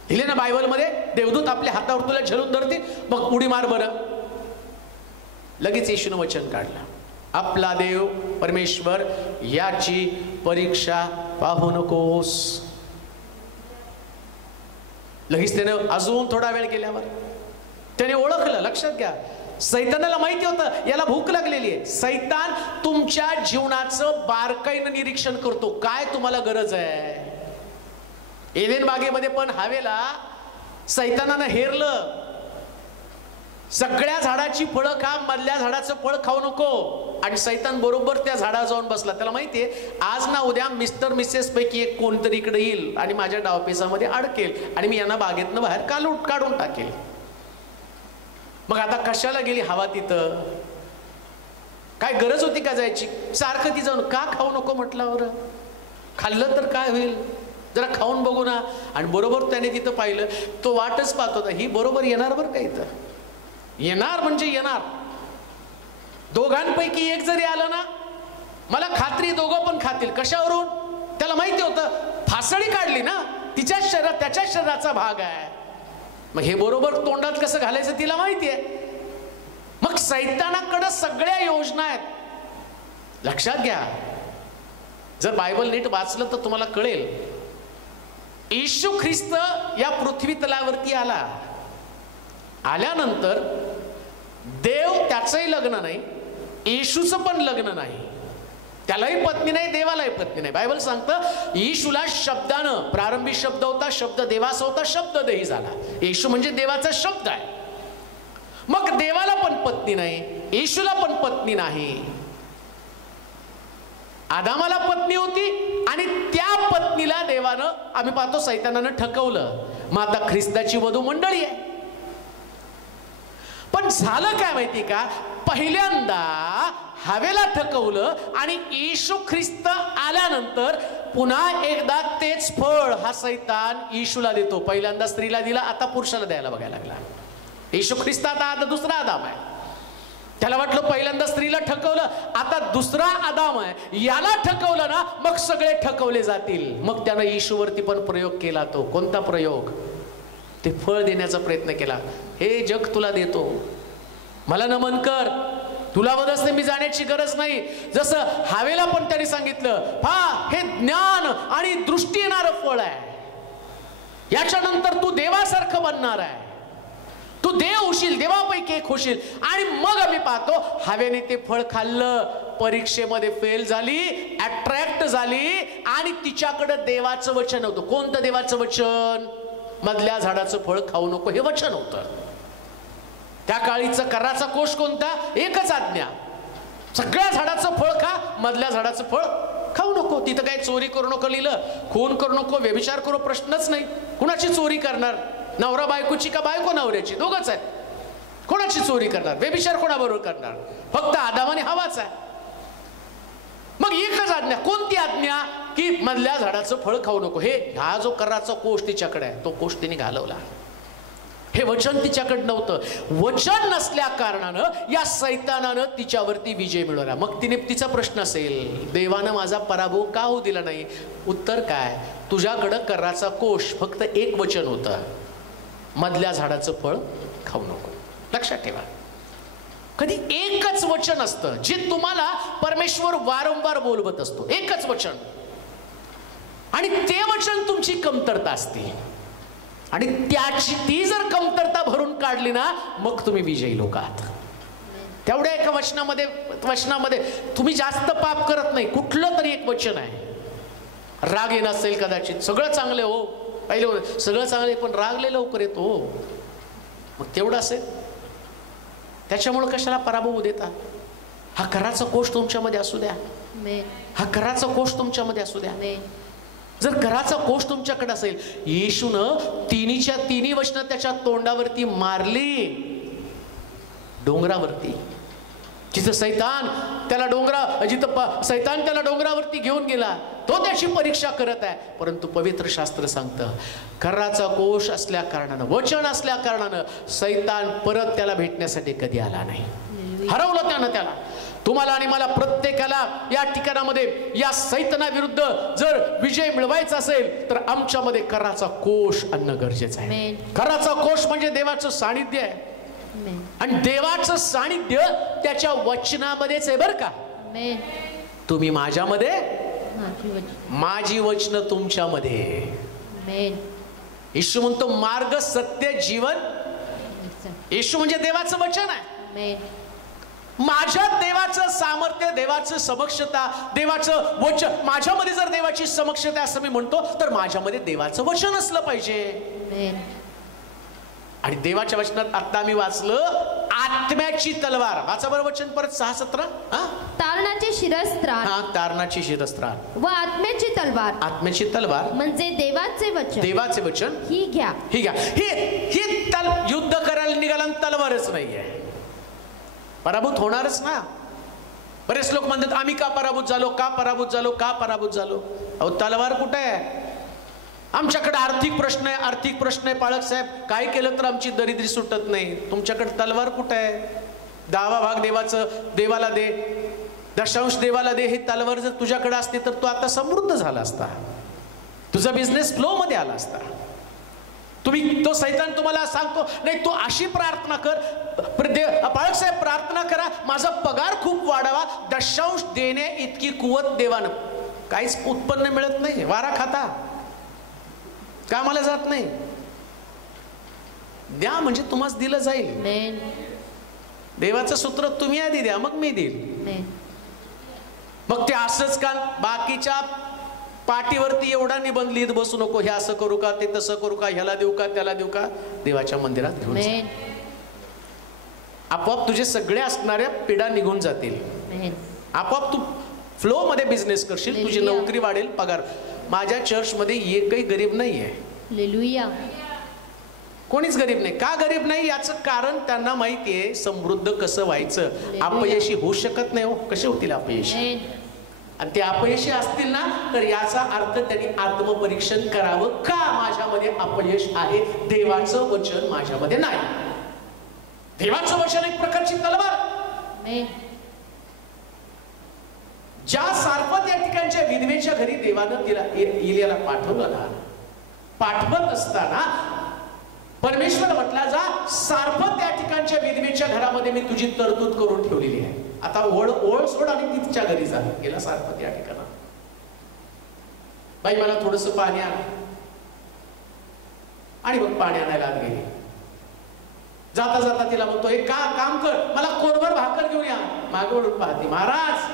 दिले ना बायबलमध्ये. देवदूत आपल्या हातावर तुला झेलून धरतील मग उडी मार बरं. लगेच येशूनं वचन काढलं, आपला देव परमेश्वर याची परीक्षा पाहू नकोस. लगेच त्याने अजून थोडा वेळ गेल्यावर त्याने ओळखलं. लक्षात घ्या, सैतानाला माहिती होतं याला भूक लागलेली आहे. सैतान तुमच्या जीवनाचं बारकाईनं निरीक्षण करतो. काय तुम्हाला गरज आहे. एदेन बागेमध्ये पण हवेला सैतानानं हेरलं, सगळ्या झाडाची फळं खा, मधल्या झाडाचं फळ खाऊ नको. आणि सैतान बरोबर त्या झाडावर जाऊन बसला. त्याला माहितीये आज ना उद्या मिस्टर मिसेस पैकी एक कोणतरी इकडे येईल आणि माझ्या डावपेचामध्ये अडकेल आणि मी यांना बागेतनं बाहेर काढून टाकेल. मग आता कशाला गेली हवा तिथं? काय गरज होती का जायची? सारखं ती जाऊन का खाऊ नको म्हटल्यावर? खाल्लं तर काय होईल, जरा खाऊन बघू ना. आणि बरोबर त्याने तिथं पाहिलं, तो वाटच पाहत होता ही बरोबर येणार बरं का. इथं येणार म्हणजे येणार. दोघांपैकी एक जरी आलं ना मला खात्री दोघं पण खातील. कशावरून? त्याला माहिती होतं फासळी काढली ना तिच्या शरीरात, त्याच्या शरीराचा भाग आहे. मग हे बरोबर तोंडात कसं घालायचं तिला माहिती आहे. मग सैतानाकडे सगळ्या योजना आहेत. लक्षात घ्या, जर बायबल नीट वाचलं तर तुम्हाला कळेल. येशू ख्रिस्त या पृथ्वी तलावरती आला. आल्यानंतर देव त्याचंही लग्न नाही, येशूचं पण लग्न नाही. त्यालाही पत्नी नाही, देवालाही पत्नी नाही. बायबल सांगतं येशूला शब्दानं, प्रारंभी शब्द होता, शब्द देवाचा होता, शब्द देही झाला. येशू म्हणजे देवाचा शब्द आहे. मग देवाला पण पत्नी नाही, येशूला पण पत्नी नाही. आदामाला पत्नी होती आणि त्या पत्नीला देवानं, आम्ही पाहतो सैतानानं ठकवलं. मग आता ख्रिस्ताची वधू मंडळी आहे. पण झालं काय माहिती का, पहिल्यांदा हवेला ठकवलं आणि येशू ख्रिस्त आल्यानंतर पुन्हा एकदा तेच फळ हा सैतान येशूला देतो. पहिल्यांदा स्त्रीला दिला, आता पुरुषाला द्यायला बघायला लागला. येशू ख्रिस्त आता दुसरा आदाम आहे. त्याला वाटलं पहिल्यांदा स्त्रीला ठकवलं, आता दुसरा आदाम आहे, याला ठकवलं ना मग सगळे ठकवले जातील. मग त्यानं येशूवरती पण प्रयोग केला. तो कोणता प्रयोग? ते फळ देण्याचा प्रयत्न केला. हे जग तुला देतो, मला नमन कर, तुला वदस्ते मी जाण्याची गरज नाही. जसं हवेला पण त्यांनी सांगितलं, हा हे ज्ञान आणि दृष्टी येणारं फळ आहे, याच्यानंतर तू देवासारखं बनणार आहे, तू देव होशील, देवापैकी एक होशील. आणि मग आम्ही पाहतो हवेने ते फळ खाल्लं, परीक्षेमध्ये फेल झाली, अट्रॅक्ट झाली आणि तिच्याकडे देवाचं वचन होतं. कोणतं देवाचं वचन? मधल्या झाडाचं फळ खाऊ नको हे वचन होतं. त्या काळीचा कराचा कोश कोणता? एकच आज्ञा, सगळ्या झाडाचं फळ खा, मधल्या झाडाचं फळ खाऊ नको. तिथं काय चोरी करू नको लिहिलं, खून करू नको, व्यभिचार करू, प्रश्नच नाही. कुणाची चोरी करणार? नवरा बायकोची का बायको नवऱ्याची? दोघंच आहेत. कोणाची चोरी करणार? व्यभिचार कोणाबरोबर करणार? फक्त आदामाने हवाच आहे. मग एकच आज्ञा. कोणती आज्ञा? की मधल्या झाडाचं फळ खाऊ नको. हा जो कराचा कोश तिच्याकडे आहे, तो कोश तिने घालवला. हे वचन तिच्याकडे नव्हतं. वचन नसल्या कारणानं या सैतानानं तिच्यावरती विजय मिळवला. मग तिचा प्रश्न असेल, देवानं माझा पराभव का होऊ दिला नाही? उत्तर काय? तुझ्याकडं कराचा कोश फक्त एक वचन होतं, मधल्या झाडाचं फळ खाऊ नको. लक्षात ठेवा, कधी एकच वचन असतं जे तुम्हाला परमेश्वर वारंवार बोलवत असतो. एकच वचन, आणि ते वचन तुमची कमतरता असते. आणि ती जर कमतरता भरून काढली ना मग तुम्ही विजयी लोक आहात. तेवढ्या एका वचनामध्ये तुम्ही जास्त पाप करत नाही. कुठलं तरी एक वचन आहे, राग येणं असेल कदाचित, सगळं चांगलं हो, पहिले सगळं चांगलं पण रागले लवकर येतो, मग तेवढं असेल. त्याच्यामुळे कशाला पराभव देता. हा कराचा कोष तुमच्यामध्ये असू द्या, हा कराचा कोष तुमच्यामध्ये असू द्या. जर कराचा कोष तुमच्याकडे असेल, येशूनं तिन्हीच्या तिन्ही वचनं त्याच्या तोंडावरती मारली, डोंगरावरती. जिथं सैतान त्याला डोंगरावरती घेऊन गेला, तो त्याची परीक्षा करत आहे. परंतु पवित्र शास्त्र सांगतं, कराचा कोष असल्या कारणानं, वचन असल्या कारणानं सैतान परत त्याला भेटण्यासाठी कधी आला नाही. हरवलं त्यानं त्याला. तुम्हाला आणि मला प्रत्येकाला या ठिकाणामध्ये या सैतानाविरुद्ध जर विजय मिळवायचा असेल तर आमच्यामध्ये कराचा कोष आणणं गरजेचं आहे. कराचा कोष म्हणजे देवाचं सानिध्य आहे, आणि देवाचं सानिध्य त्याच्या वचनामध्येच आहे बरं का. तुम्ही माझ्यामध्ये, माझी वचन तुमच्यामध्ये. येशू म्हणतो मार्ग सत्य जीवन. येशू म्हणजे देवाचं वचन आहे. माझ्या देवाचं सामर्थ्य, देवाचं समक्षता, देवाचं वचन माझ्यामध्ये जर देवाची समक्षता असं मी म्हणतो तर माझ्यामध्ये देवाचं वचन असलं पाहिजे. आणि देवाच्या वचनात आता आम्ही वाचलं आत्म्याची तलवार. वाचा बरं वचन परत 6:17. तारणाचे शिरस्त्राण. तारणाची शिरस्त्राण व आत्म्याची तलवार. आत्म्याची तलवार म्हणजे देवाचे वचन. देवाचे वचन ही घ्या, ही घ्या. ही युद्ध करायला निघाला, तलवारच नाहीये, पराभूत होणारच ना. बरेच लोक म्हणतात आम्ही का पराभूत झालो, का पराभूत झालो, का पराभूत झालो. अहो तलवार कुठे आहे. आमच्याकडे आर्थिक प्रश्न आहे, आर्थिक प्रश्न आहे पाळक साहेब, काय केलं तर आमची दरिद्री सुटत नाही. तुमच्याकडे तलवार कुठे आहे. 10वा भाग देवाला दे, दशांश देवाला दे, ही तलवार जर तुझ्याकडे असते तर तू आता समृद्ध झाला असता, तुझा बिझनेस फ्लो मध्ये आला असता. तो सैतान तुम्हाला सांगतो नाही तू अशी प्रार्थना कर, पाळक साहेब प्रार्थना करा माझा पगार खूप वाढावा, दशांश देणे इतकी कुवत देवानं. काहीच उत्पन्न मिळत नाही, वारा खाता, कामाला जात नाही. द्या म्हणजे तुम्हाला दिलं जाईल. देवाचं सूत्र तुम्ही आधी द्या मग मी देईल. मग ते असंच का बाकीच्या पाठीवरती एवढा निबंध लिहित बसू नको, हे असं करू का, ते तसं करू का, ह्याला देऊ का, त्याला देऊ का. देवाच्या मंदिरात घेऊन आपोआप तुझे सगळे असणाऱ्या पिढा निघून जातील. आपोआप तू फ्लो मध्ये बिझनेस करशील, तुझी नोकरी वाढेल, पगार. माझ्या चर्च मध्ये एकही गरीब नाहीये. हालेलुया. कोणीच गरीब नाही. का गरीब नाही याचं कारण त्यांना माहितीये समृद्ध कसं व्हायचं. अपयशी होऊ शकत नाही. हो कसे होतील अपयशी. आणि ते अपयशी असतील ना तर याचा अर्थ त्यांनी आत्मपरीक्षण करावं, का माझ्यामध्ये अपयश आहे, देवाचं वचन माझ्यामध्ये नाही. देवाचं वचन एक प्रकारची तलवार. ज्या सारपत या ठिकाणच्या विधवेच्या घरी देवानं तिला एलियाला पाठवलं ना, पाठवत असताना परमेश्वर म्हटला जा सारपत या ठिकाणच्या विधवेच्या घरामध्ये मी तुझी तरतूद करून ठेवलेली आहे. आता ओळ सोड आणि तिच्या घरी जा. गेला सारपत या ठिकाणा, बाई मला थोडस पाणी आण, आणि मग पाणी आणायला आत गेली. जाता जाता तिला म्हणतो एक काम कर, मला कोरभर भाकर घेऊन या. मागे वळून पाहते, महाराज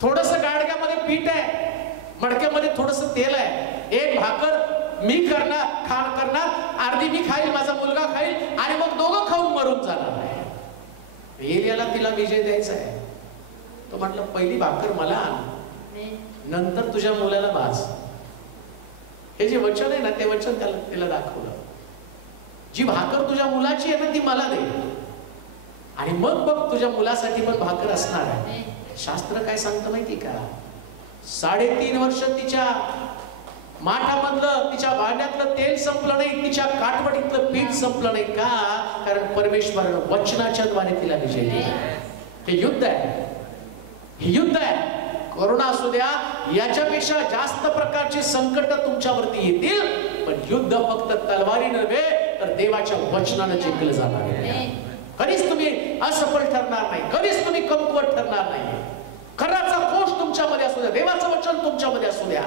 थोडस गाडग्यामध्ये पीठ आहे, मडक्यामध्ये थोडस तेल आहे, एक भाकर मी करणार, अर्धी मी खाईल, माझा मुलगा खाईल, आणि मग दोघं खाऊन मरून जाणार आहे. एलियाला तिला विजय द्यायचा आहे. तो म्हटलं पहिली भाकर मला आण, नंतर तुझ्या मुलाला भाज. हे जे वचन आहे ना ते वचन तिला दाखवलं. जी भाकर तुझ्या मुलाची आहे ना ती मला दे, आणि मग बघ तुझ्या मुलासाठी पण भाकर असणार आहे. शास्त्र काय सांगतं माहिती का, 3.5 वर्ष तिच्या माठामधलं, तिच्या भांड्यातलं तेल संपलं नाही, तिच्या काठवडीतलं पीठ संपलं नाही. का? कारण परमेश्वरानं वचनाच्या द्वारे तिला विजय दिला. हे युद्ध आहे, हे युद्ध आहे. कोरोना असू द्या, याच्यापेक्षा जास्त प्रकारचे संकट तुमच्यावरती येतील, पण युद्ध फक्त तलवारी नव्हे तर देवाच्या वचनानं जिंकलं जाणार आहे. कधीच तुम्ही असफल ठरणार नाही, कधीच तुम्ही कमकुवत ठरणार नाही. खराचा कोष तुमच्यामध्ये असू द्या, देवाचं वचन तुमच्यामध्ये असू द्या.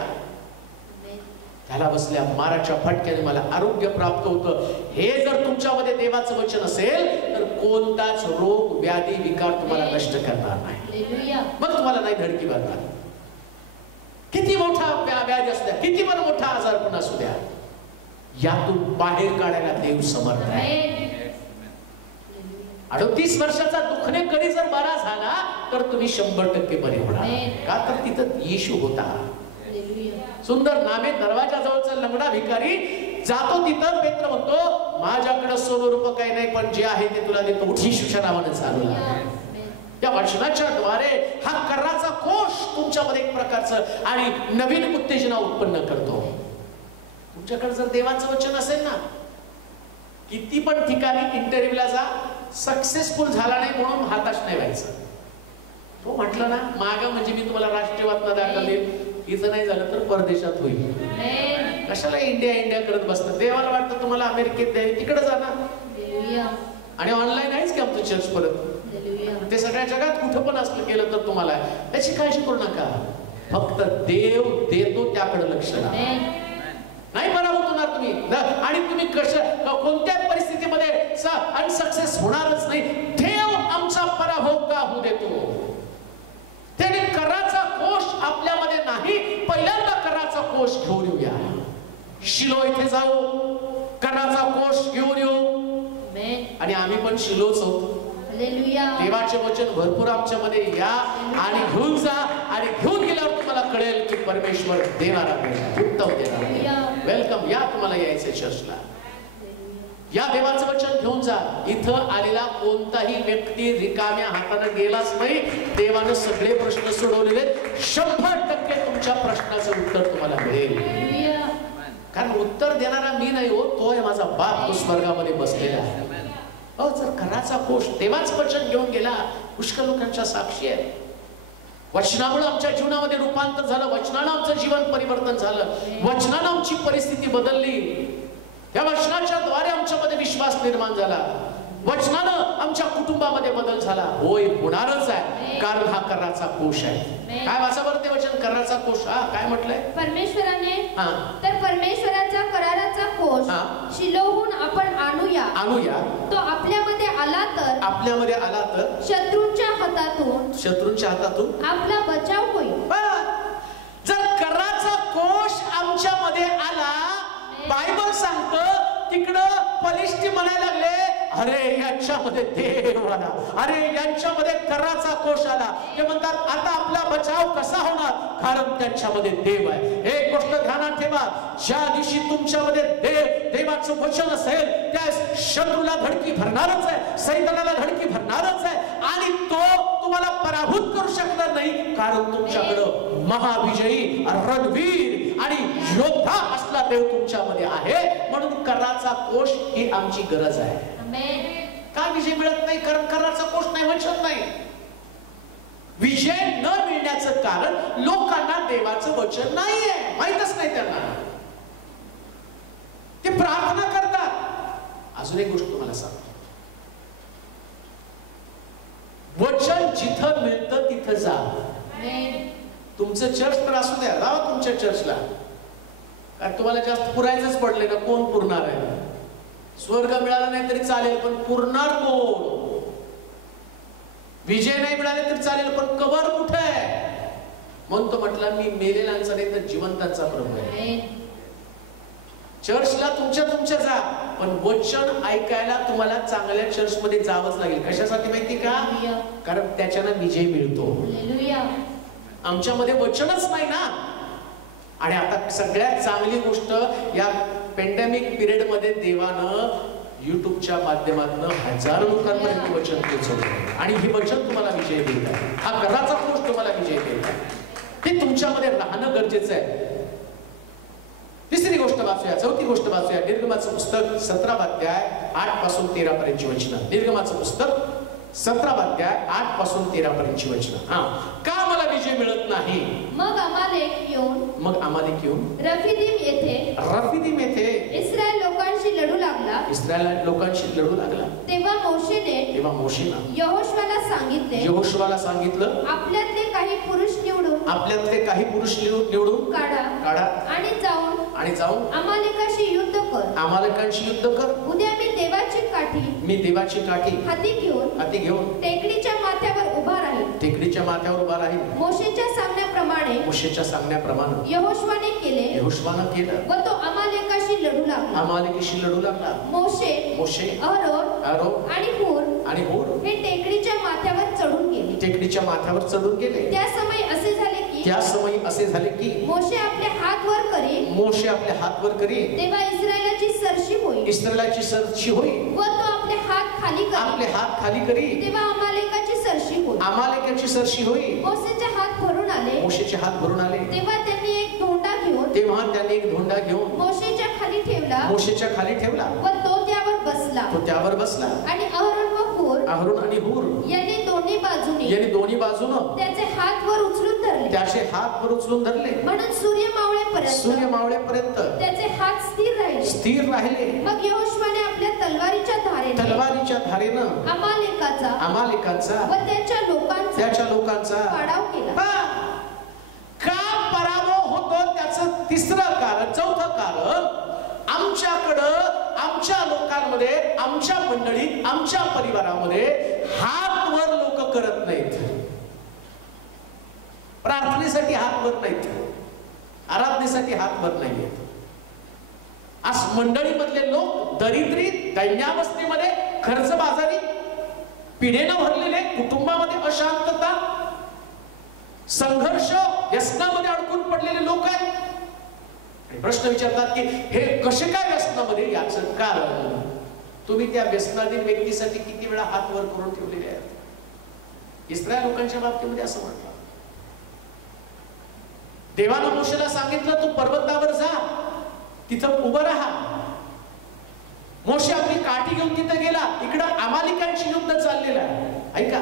त्याला बसल्या माराच्या फटक्याने मला आरोग्य प्राप्त होतं. हे जर तुमच्यामध्ये देवाचं वचन असेल तर कोणताच रोग व्याधी विकार तुम्हाला नष्ट करणार नाही. मग तुम्हाला नाही धडकी भरणार. किती मोठा व्याधी असू द्या, किती पण मोठा आजार पण असू द्या, यातून बाहेर काढायला देव समर्थ आहे. 38 वर्षाचा दुखणे कधी जर बरा झाला तर तुम्ही 100% बरे होणार. का तर तिथं येशू होता. सुंदर नामे दरवाजा जवळचा लंगडा भिकारी जातो तिथं. पेत्र म्हणतो माझ्याकडे सोनं रूप काही नाही, पण जे आहे ते तुला देतो, उठ येशूच्या नावाने चालू लाग. त्या वचनाच्या द्वारे हा कर्राचा कोश तुमच्यामध्ये एक प्रकारचं आणि नवीन उत्तेजना उत्पन्न करतो. तुमच्याकडे जर देवाचं वचन असेल ना, किती पण ठिकाणी इंटरव्ह्यूला जा, सक्सेसफुल झाला नाही म्हणून हताश नाही व्हायचं. तो म्हटलं ना माग म्हणजे मी तुम्हाला राष्ट्रीयवादला दाखल देईल, इथं नाही झालं तर परदेशात होईल. कशाला इंडिया इंडिया करत बसतं. देवाला वाटतं तुम्हाला अमेरिकेत द्यावी, तिकडे जा ना. आणि ऑनलाईन आहेच की आमचं चर्च परत, ते सगळ्या जगात कुठं पण असलं केलं तर तुम्हाला त्याची काळजी करू नका. फक्त देव देतो त्याकडे लक्ष द्या. नाही पराभूत होणार तुम्ही, आणि तुम्ही कोणत्या परिस्थितीमध्ये अनसक्सेस होणारच नाही. देव आमचा पराभव का होऊ देतो. त्याने कराचा कोश आपल्यामध्ये नाही, पहिल्यांदा कराचा कोश घेऊन येऊया. शिलो इथे जाऊ, कराचा कोश घेऊन येऊ. आणि आम्ही पण शिलोच होतो. देवाचे वचन भरपूर आमच्यामध्ये या आणि घेऊन जा. आणि घेऊन गेल्यावर तुम्हाला कळेल की परमेश्वर देणारा उत्तम देणार. वेलकम. या तुम्हाला यायचं चर्चला, या देवाचं वचन घेऊन जा. इथं आलेला कोणताही व्यक्ती रिकाम्या हाताने गेलाच नाही. देवानं सगळे प्रश्न सोडवलेले. 100% तुमच्या प्रश्नाचं उत्तर तुम्हाला मिळेल. कारण उत्तर देणारा मी नाही हो, तो आहे माझा बाप, तो स्वर्गामध्ये बसलेला आहे. जर कराचा कोश देवाचं वचन घेऊन गेला, पुष्कळ लोकांच्या साक्षी आहे. वचनामुळे आमच्या जीवनामध्ये रूपांतर झालं, वचनानं आमचं जीवन परिवर्तन झालं, वचनानं आमची परिस्थिती बदलली. या वचनाच्या द्वारे आमच्यामध्ये विश्वास निर्माण झाला, वचनानं आमच्या कुटुंबामध्ये बदल झाला. होय, होणारच आहे, कारण हा कराचा कोश आहे. काय वाचा बरं ते वचन, कराचा कोश. काय म्हटलंय परमेश्वराने, तर परमेश्वराचा कराराचा कोश शिलोहून आपण आणूया. तो आपल्यामध्ये आला तर शत्रूंच्या हातातून आपला बचाव होईल. जर कराचा कोश आमच्यामध्ये आला, बायबल सांगतं तिकडं पलिष्टी म्हणायला लागले, अरे यांच्यामध्ये देव आला, अरे यांच्यामध्ये कराचा कोश आला. ते म्हणतात आता आपला बचाव कसा होणार, कारण त्यांच्यामध्ये देव आहे. एक गोष्ट ध्यानात ठेवा, ज्या दिवशी तुमच्यामध्ये देवाचं वचन असेल त्या शत्रूला धडकी भरणारच आहे, सैतानाला धडकी भरणारच आहे, आणि तो तुम्हाला पराभूत करू शकणार नाही. कारण तुमच्याकडं महाविजयी रणवीर आणि योद्धा असला देव तुमच्यामध्ये आहे. म्हणून कराचा कोश ही आमची गरज आहे. का विजय मिळत नाही, कारण कराचा कोश नाही, वचन नाही. विजय न मिळण्याचं कारण लोकांना देवाचं वचन नाहीये, माहीतच नाही त्यांना. ते प्रार्थना करतात. अजून एक गोष्ट तुम्हाला सांगतो, वचन जिथं मिळतं तिथं जा. तुमचं चर्च तर असू द्या, जावा तुमच्या चर्चला, कारण तुम्हाला जास्त पुरायचंच पडले ना, कोण पुरणार आहे. स्वर्ग मिळाला नाही तरी चालेल, पण पुरणार कोण. विजय नाही मिळाले तरी चालेल, पण कबर कुठे आहे. म्हणून तो म्हटला मी मेलेल्यांचा नाही तर जिवंतांचा प्रभू आहे. चर्चला तुमच्या जा, पण वचन ऐकायला तुम्हाला चांगल्या चर्च मध्ये जावंच लागेल. कशासाठी माहिती का, कारण त्याच्यानं विजय मिळतो. आमच्यामध्ये वचनच नाही ना. आणि आता सगळ्यात चांगली गोष्ट, या पेंडेमिक पिरियड मध्ये देवानं युट्यूबच्या माध्यमातून हजारो लोकांपर्यंत वचन पोहोचवलं, आणि हे वचन तुम्हाला विजय देत आहे. हा कराचा कोश तुम्हाला विजय देत आहे. ते तुमच्यामध्ये राहणं गरजेचं आहे. तिसरी गोष्ट वाचूया, चौथी गोष्ट वाचूया. निर्गमाचं पुस्तक 17 अध्याय 8 पासून 13 पर्यंतची वचनं. निर्गमाचं पुस्तक 17 अध्याय 8 पासून 13 पर्यंतची वचनं. का मला विजय मिळत नाही. मग आमालेक येऊन रफिदीम येथे इस्रायल लोकांशी लढू लागला. तेव्हा मोशेनं यहोशुवाला सांगितलं आपल्यातले काही पुरुष निवडून काढा आणि जाऊन अमालेकाशी युद्ध कर. उद्या मी देवाची काठी हाती घेऊन टेकडीच्या माथ्यावर उभा राहील. मोशेच्या मोशेच्या सांगण्याप्रमाणे यहोशुवाने केले. यहोशुवाने केलं व तो अमालेकाशी लढू लागला. अमालेकीशी लढू लागला. मोशे अहरोन आणि हूर हे टेकडीच्या माथ्यावर चढून गेले. टेकडीच्या माथ्यावर चढून गेले. त्या समयी असे झाले की मोशे आपले हात वर करी तेव्हा इस्रायलाची सरशी होई. व तो आपले हात खाली करी तेव्हा अमालेकाची सरशी होई. मोशेचे हात भरून आले. तेव्हा त्यांनी एक धोंडा घेऊन मोशेच्या खाली ठेवला व तो त्यावर बसला. आणि अहरोन आणि हूर यांनी दोन्ही बाजूने त्याचे हात वर उचलून धरले. म्हणून सूर्य मावळेपर्यंत त्याचे हात स्थिर राहिले. मग यहोशुवाने आपल्या तलवारीच्या धारेनं अमालेकाचा व त्याच्या लोकांचा पाडाव केला. का पराभव होतो त्याचं तिसरं कारण, चौथं कारण, आमच्या लोकांमध्ये, आमच्या मंडळीत, आमच्या परिवारामध्ये हात वर लोक करत नाहीत. प्रार्थनेसाठी हात वर नाहीत, आराधनेसाठी हात वर नाहीत. आज मंडळीमधले लोक दरिद्री, दैन्यावस्थेमध्ये, खर्चबाजारी, पिढेनं भरलेले, कुटुंबामध्ये अशांतता, संघर्ष, व्यसनामध्ये अडकून पडलेले लोक आहेत. प्रश्न विचारतात की हे कसे काय व्यसनामध्ये? याचं कारण तुम्ही त्या व्यसनाधीन व्यक्तीसाठी किती वेळा हात वर करून ठेवलेले आहेत. इस्रायल लोकांच्या बाबतीमध्ये असं म्हटलं, देवानं मोशेला सांगितलं तू पर्वतावर जा, तिथं उभं राहा. मोशे आपली काठी घेऊन तिथं गेला. इकडं अमालेकांची युद्ध चाललेलं आहे. ऐका,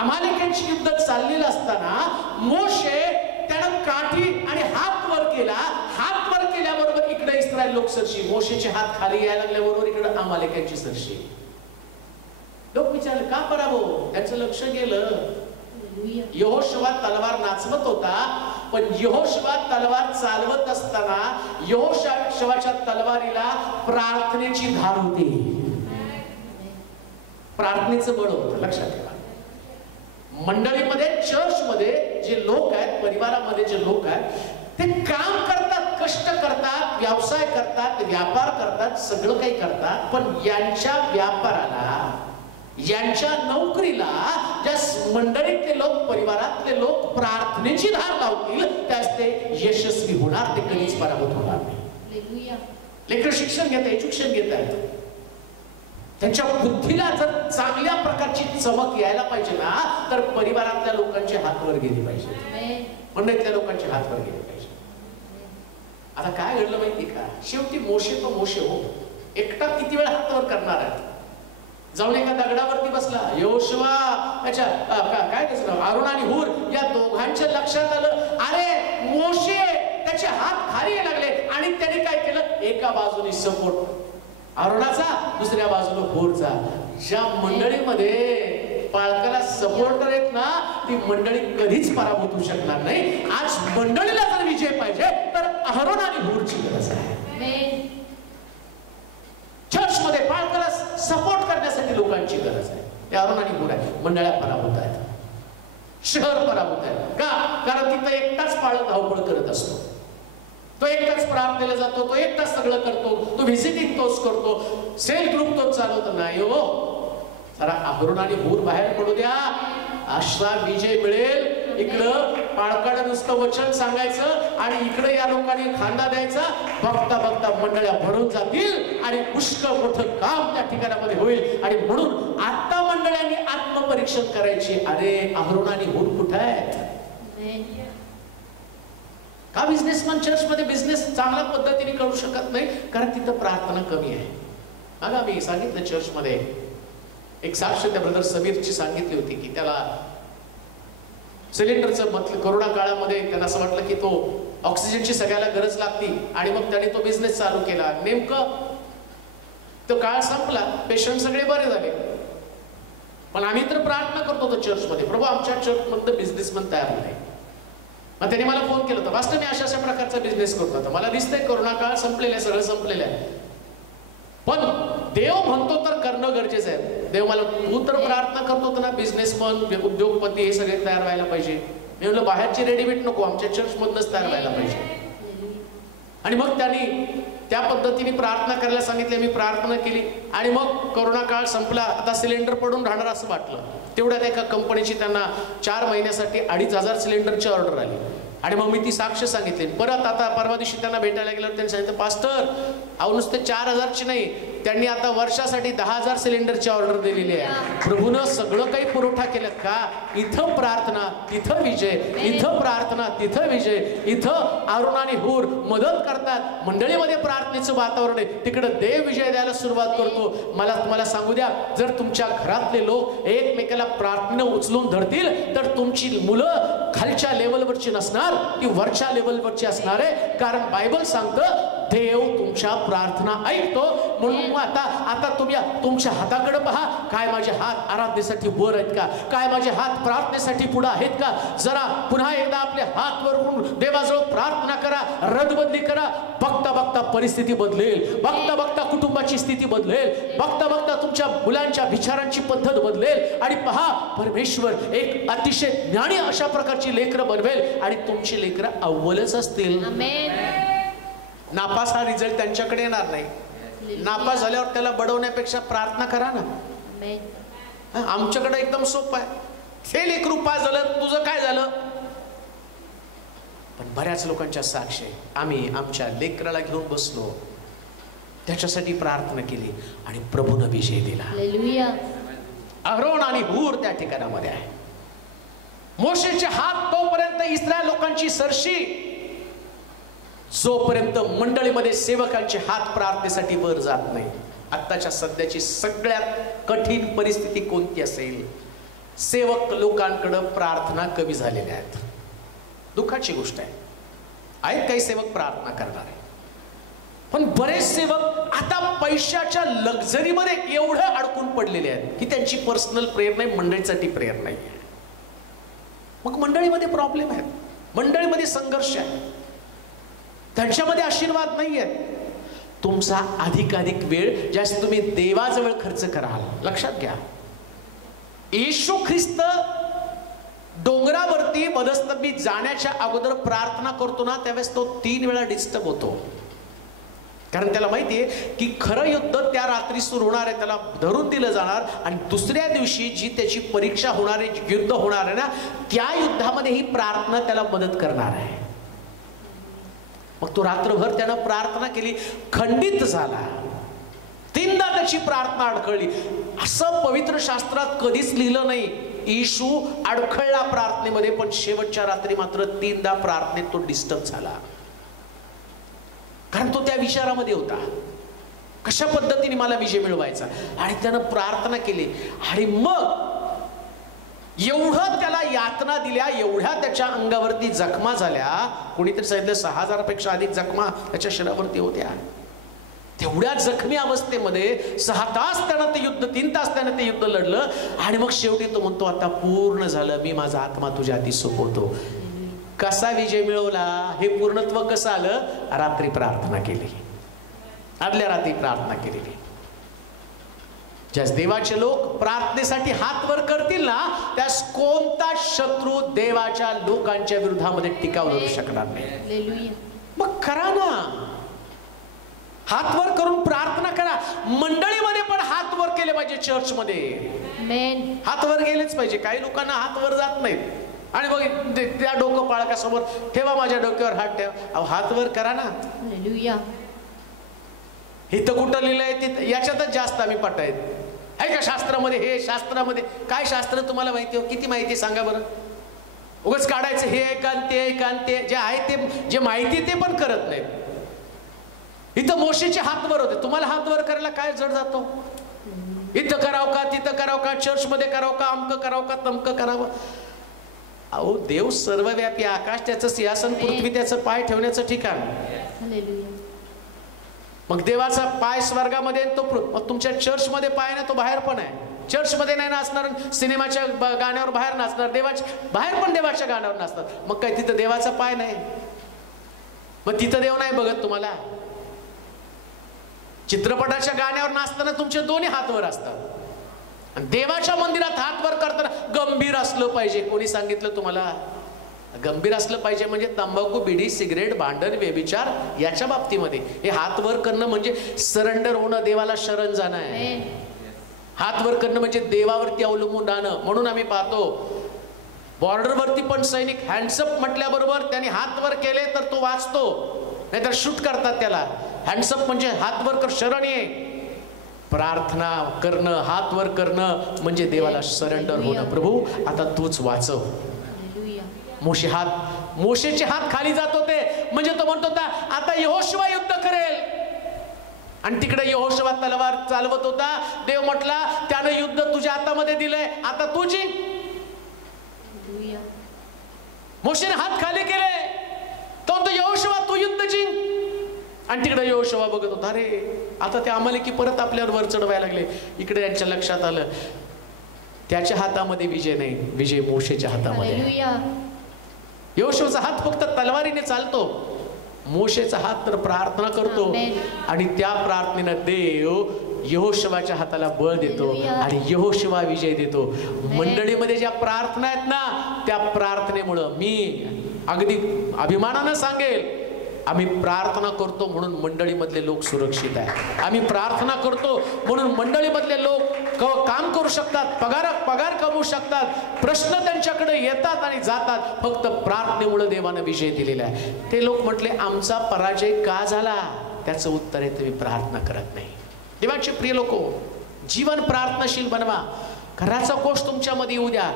अमालेकांची युद्ध चाललेलं असताना मोशे त्यानं काठी आणि हात वर केला. हात वर केल्याबरोबर इकडे इस्रायल लोक सरशी, मोशेचे हात खाली यायला लागल्याबरोबर इकडे अमालेकांची सरशी. लोक विचारले का पराभव? त्याचं लक्ष गेलं. यहोशुवा तलवार नाचवत होता, पण यहोशुवा तलवार चालवत असताना यहोशुवाच्या तलवारीला प्रार्थनेची धार होती. प्रार्थनेचं बळ होतं. लक्षात ठेवा, मंडळीमध्ये, चर्चमध्ये जे लोक आहेत, परिवारामध्ये जे लोक आहेत, ते काम करतात, कष्ट करतात, व्यवसाय करतात, व्यापार करतात, सगळं काही करतात, पण यांच्या व्यापाराला, यांच्या नोकरीला ज्या मंडळीतले लोक, परिवारातले लोक प्रार्थनेची धार लावतील, त्यास ते यशस्वी होणार, ते कधीच पराभूत होणार नाही. लेकर शिक्षण घेत, एज्युकेशन घेत आहेत, त्यांच्या बुद्धीला जर चांगल्या प्रकारची चमक यायला पाहिजे ना, तर परिवारातल्या लोकांचे हात वर गेले पाहिजे, मंडळीतल्या लोकांचे हात वर गेले पाहिजे. आता काय घडलं माहिती का? शेवटी मोशे तो मोशे हो, एकटा किती वेळ हात वर करणार आहे? जाऊन एका दगडावरती बसला. यहोशुवा त्याच्या काय त्याचं अरुण आणि हूर या दोघांच्या लक्षात आलं, अरे मोशे त्याचे हात खाली लागले. आणि त्याने काय केलं? एका बाजूने सपोर्ट अरुणाचा, दुसऱ्या बाजूला हूरचा. ज्या मंडळीमध्ये पालकाला सपोर्टर आहेत ना, ती मंडळी कधीच पराभूत होऊ शकणार नाही. आज मंडळीला जर विजय पाहिजे तर अरुण आणि हूरची गरज आहे. चर्चमध्ये पालकाला सपोर्ट करण्यासाठी लोकांची गरज आहे. ते अरुण आणि हूर आहे. मंडळ्या पराभूत आहेत, शहर पराभूत आहे. का? कारण तिथं एकटाच पालक धावपळ करत असतो. तो एकटाच प्रार्थनेला जातो, तो एकटाच सगळं करतो, तो व्हिजिटिंग तोच करतो, सेल ग्रुप तोच चालवत नाही. हो, जरा अहरोन आणि हूर बाहेर पडू द्या, अशा विजय मिळेल. इकडं पाळकाडं नुसतं वचन सांगायचं आणि इकडे या लोकांनी खांदा द्यायचा. बघता बघता मंडळ्या भरून जातील आणि पुष्कळ मोठं काम त्या ठिकाणामध्ये होईल. आणि म्हणून आता मंडळ्यांनी आत्मपरीक्षण करायची, अरे अहरोन आणि हूर कुठे आहेत? का बिझनेसमॅन चर्चमध्ये बिझनेस चांगल्या पद्धतीने करू शकत नाही? कारण तिथं प्रार्थना कमी आहे. बघा, मी सांगितलं चर्चमध्ये एक साक्ष त्या ब्रदर समीरची सांगितली होती की त्याला सिलेंडरचं कोरोना काळामध्ये त्यांना असं वाटलं की तो ऑक्सिजनची सगळ्याला गरज लागती आणि मग त्याने तो बिझनेस चालू केला. नेमकं तो काळ संपला, पेशंट सगळे बरे झाले. पण आम्ही तर प्रार्थना करतो होतो चर्चमध्ये, प्रभू आमच्या चर्चमधलं बिझनेसमन तयार नाही. मग त्याने मला फोन केला होता, वास्तव मी अशा प्रकारचा बिझनेस करतो. आता मला दिसतंय कोरोना काळ संपलेला आहे, सगळं संपलेलं आहे, पण देव म्हणतो तर करणं गरजेचं आहे. देव मला, तू तर प्रार्थना करतो ना बिझनेसमन, उद्योगपती हे सगळे तयार व्हायला पाहिजे. मी म्हणलं बाहेरची रेडीमेड नको, आमच्या चर्चमधूनच तयार व्हायला पाहिजे. आणि मग त्यांनी त्या पद्धतीने प्रार्थना करायला सांगितले. मी प्रार्थना केली आणि मग कोरोना काळ संपला. आता सिलेंडर पडून राहणार असं वाटलं. तेवढ्यात एका कंपनीची त्यांना 4 महिन्यासाठी 2,500 सिलेंडरची ऑर्डर आली. आणि मग मी ती साक्ष सांगितली. परत आता परवा दिवशी त्यांना भेटायला गेल्यावर त्यांनी सांगितलं, पास्टर अहो नुसते 4,000ची नाही, त्यांनी आता वर्षासाठी 10,000 सिलेंडरची ऑर्डर दिलेली आहे. प्रभूनं सगळं काही पुरवठा केलं का? इथं प्रार्थना तिथं विजय, इथं प्रार्थना तिथं विजय. इथं अरुण आणि हूर मदत करतात, मंडळीमध्ये प्रार्थनेचं वातावरण आहे, तिकडं देव विजय द्यायला सुरुवात करतो. मला तुम्हाला सांगू द्या, जर तुमच्या घरातले लोक एकमेकाला प्रार्थनेनं उचलून धरतील तर तुमची मुलं खालच्या लेवलवरची नसणार, ती वरच्या लेवलवरची असणार आहे. कारण बायबल सांगतं देव तुमच्या प्रार्थना ऐकतो. म्हणून आता तुम्ही तुमच्या हाताकडे पहा, काय माझे हात आराधनेसाठी वर आहेत का? काय माझे हात प्रार्थनेसाठी पुढे आहेत का? जरा पुन्हा एकदा आपले हात वरून देवाजवळ प्रार्थना करा, रदबदली करा. बघता बघता परिस्थिती बदलेल, बघता बघता कुटुंबाची स्थिती बदलेल, बघता बघता तुमच्या मुलांच्या विचारांची पद्धत बदलेल. आणि पहा, परमेश्वर एक अतिशय ज्ञानी अशा प्रकारची लेकरं बनवेल आणि तुमची लेकरं अव्वलच असतील. नापास हा रिझल्ट त्यांच्याकडे येणार नाही. नापास झाल्यावर त्याला बडवण्यापेक्षा प्रार्थना करा ना. आमच्याकडे एकदम सोपं आहे, हे लेकरू पास झालं, तुझं काय झालं? पण बऱ्याच लोकांच्या साक्ष आहे, आम्ही आमच्या लेकराला घेऊन बसलो, त्याच्यासाठी प्रार्थना केली आणि प्रभूनं विजय दिला. अहरोन आणि हूर त्या ठिकाणामध्ये आहे. मोशेचे हात तोपर्यंत इस्रायल लोकांची सरशी, जोपर्यंत मंडळीमध्ये सेवकांचे हात प्रार्थनेसाठी वर जात नाही. आत्ताच्या सध्याची सगळ्यात कठीण परिस्थिती कोणती असेल? सेवक लोकांकडे प्रार्थना कमी झालेल्या आहेत. दुःखाची गोष्ट आहे. आहेत काही सेवक प्रार्थना करणार आहे, पण बरेच सेवक आता पैशाच्या लक्झरीमध्ये एवढं अडकून पडलेले आहेत की त्यांची पर्सनल प्रेयर नाही, मंडळीसाठी प्रेयर नाही. मग मंडळीमध्ये प्रॉब्लेम आहेत, मंडळीमध्ये संघर्ष आहे, त्यांच्यामध्ये आशीर्वाद नाही आहेत. तुमचा अधिकाधिक वेळ जास्त तुम्ही देवाजवळ खर्च कराल. लक्षात घ्या, येशू ख्रिस्त डोंगरावरती वधस्तंभी जाण्याच्या अगोदर प्रार्थना करतो ना, त्यावेळेस तो 3 वेळा डिस्टर्ब होतो. कारण त्याला माहिती आहे की खरं युद्ध त्या रात्री सुरू होणार आहे, त्याला धरून दिलं जाणार आणि दुसऱ्या दिवशी जी त्याची परीक्षा होणार आहे, युद्ध होणार आहे ना, त्या युद्धामध्ये ही प्रार्थना त्याला मदत करणार आहे. मग तो रात्रभर त्यानं प्रार्थना केली, खंडित झाला, 3दा त्याची प्रार्थना अडखळली. असं पवित्र शास्त्रात कधीच लिहिलं नाही. येशू अडखळला प्रार्थनेमध्ये, पण शेवटच्या रात्री मात्र 3दा प्रार्थनेत तो डिस्टर्ब झाला. कारण तो त्या विचारामध्ये होता, कशा पद्धतीने मला विजय मिळवायचा. आणि त्यानं प्रार्थना केली आणि मग एवढं त्याला यातना दिल्या, एवढ्या त्याच्या अंगावरती जखमा झाल्या. कोणीतरी सांगितलं 6,000पेक्षा अधिक जखमा त्याच्या शरीरावरती होत्या. तेवढ्या जखमी अवस्थेमध्ये 6 तास त्यानं ते युद्ध, 3 तास त्यानं ते युद्ध लढलं. आणि मग शेवटी तो म्हणतो, आता पूर्ण झालं, मी माझा आत्मा तुझ्या हाती सोपवतो. कसा विजय मिळवला? हे पूर्णत्व कसं आलं? रात्री प्रार्थना केली, आदल्या रात्री प्रार्थना केलेली. ज्या देवाचे लोक प्रार्थनेसाठी हात वर करतील ना, त्यास कोणता शत्रू देवाच्या लोकांच्या विरोधामध्ये टिकाव धरू शकणार नाही. मग करा ना, हात वर करून प्रार्थना करा. मंडळीमध्ये पण हात वर केले पाहिजे. चर्चमध्ये हात वर गेलेच पाहिजे. काही लोकांना हात वर जात नाहीत आणि मग त्या डोकं पाळकासमोर ठेवा, माझ्या डोक्यावर हात ठेवा. अहो, हात वर करा ना. इथं कुठं लिहिलंय तिथं, याच्यातच जास्त आम्ही पटायत आहे का शास्त्रामध्ये? हे शास्त्रामध्ये काय शास्त्र तुम्हाला माहिती हो? किती माहिती सांगा बरं. उगाच काढायचं हे एकांते जे आहे ते, जे माहिती ते पण करत नाहीत. इथं मोशेचे हात वर होते, तुम्हाला हात वर करायला काय जड जातो? इथं करावं का, तिथं करावं का, चर्चमध्ये करावं का, अमकं करावं का, तमकं करावं? अहो, देव सर्वव्यापी, आकाश त्याचं सिंहासन, पृथ्वी त्याचं पाय ठेवण्याचं ठिकाण. मग देवाचा पाय स्वर्गामध्ये, तो तुमच्या चर्चमध्ये पाय ना, तो बाहेर पण आहे. चर्चमध्ये नाही नाचणार, सिनेमाच्या गाण्यावर बाहेर नाचणार, देवाच्या बाहेर पण देवाच्या गाण्यावर नाचणार. मग काय तिथं देवाचा पाय नाही? मग तिथं देव नाही बघत तुम्हाला? चित्रपटाच्या गाण्यावर नाचताना तुमचे दोन्ही हात वर असतात आणि देवाच्या मंदिरात हात वर करताना गंभीर असलं पाहिजे. कोणी सांगितलं तुम्हाला? गंभीर असलं पाहिजे म्हणजे तंबाखू, बिडी, सिगरेट, भांडण, व्यभिचार याच्या बाबतीमध्ये हे हात वर करणं म्हणजे सरेंडर होणं, देवाला शरण जाणं आहे. हात वर करणं म्हणजे देवावरती अवलंबून राहणं. म्हणून आम्ही पाहतो बॉर्डरवरती पण सैनिक हँड्सअप म्हटल्याबरोबर त्यांनी हात वर केले तर तो वाचतो, नाहीतर शूट करतात त्याला. हँड्सअप म्हणजे हात वर कर, शरण ये. प्रार्थना करणं, हात वर करणं म्हणजे देवाला सरेंडर होणं. प्रभू आता तूच वाचव. मोशेचे हात खाली जात होते म्हणजे तो म्हणत होता आता यहोशुवा युद्ध करेल. आणि तिकडे यहोशुवा तलवार चालवत होता. देव म्हटला त्यानं युद्ध तुझ्या हातामध्ये दिलंय, आता तू जिंक. मोशेने हात खाली केले तो म्हणतो यहोशुवा तू युद्ध जिंक. आणि तिकडे यहोशुवा बघत होता, अरे आता ते अमालेकी परत आपल्यावर वर चढवायला लागले. इकडे त्यांच्या लक्षात आलं त्याच्या हातामध्ये विजय नाही, विजय मोशेच्या हातामध्ये. यहोशुवाचा हात फक्त तलवारीने चालतो, मोशेचा हात तर प्रार्थना करतो. आणि त्या प्रार्थनेनं देव यहोशुवाच्या हाताला बळ देतो आणि यहोशुवा विजय देतो. मंडळीमध्ये ज्या प्रार्थना आहेत ना, त्या प्रार्थनेमुळं मी अगदी अभिमानानं सांगेल आम्ही प्रार्थना करतो म्हणून मंडळीमधले लोक सुरक्षित आहे. आम्ही प्रार्थना करतो म्हणून मंडळीमधले लोक काम करू शकतात, पगार कमवू शकतात. प्रश्न त्यांच्याकडे येतात आणि जातात फक्त प्रार्थनेमुळे देवानं विजय दिलेला आहे. ते लोक म्हटले आमचा पराजय का झाला, त्याचं उत्तर आहे तुम्ही प्रार्थना करत नाही. देवाचे प्रिय लोक, जीवन प्रार्थनाशील बनवा. घराचा कोष तुमच्यामध्ये येऊ द्या.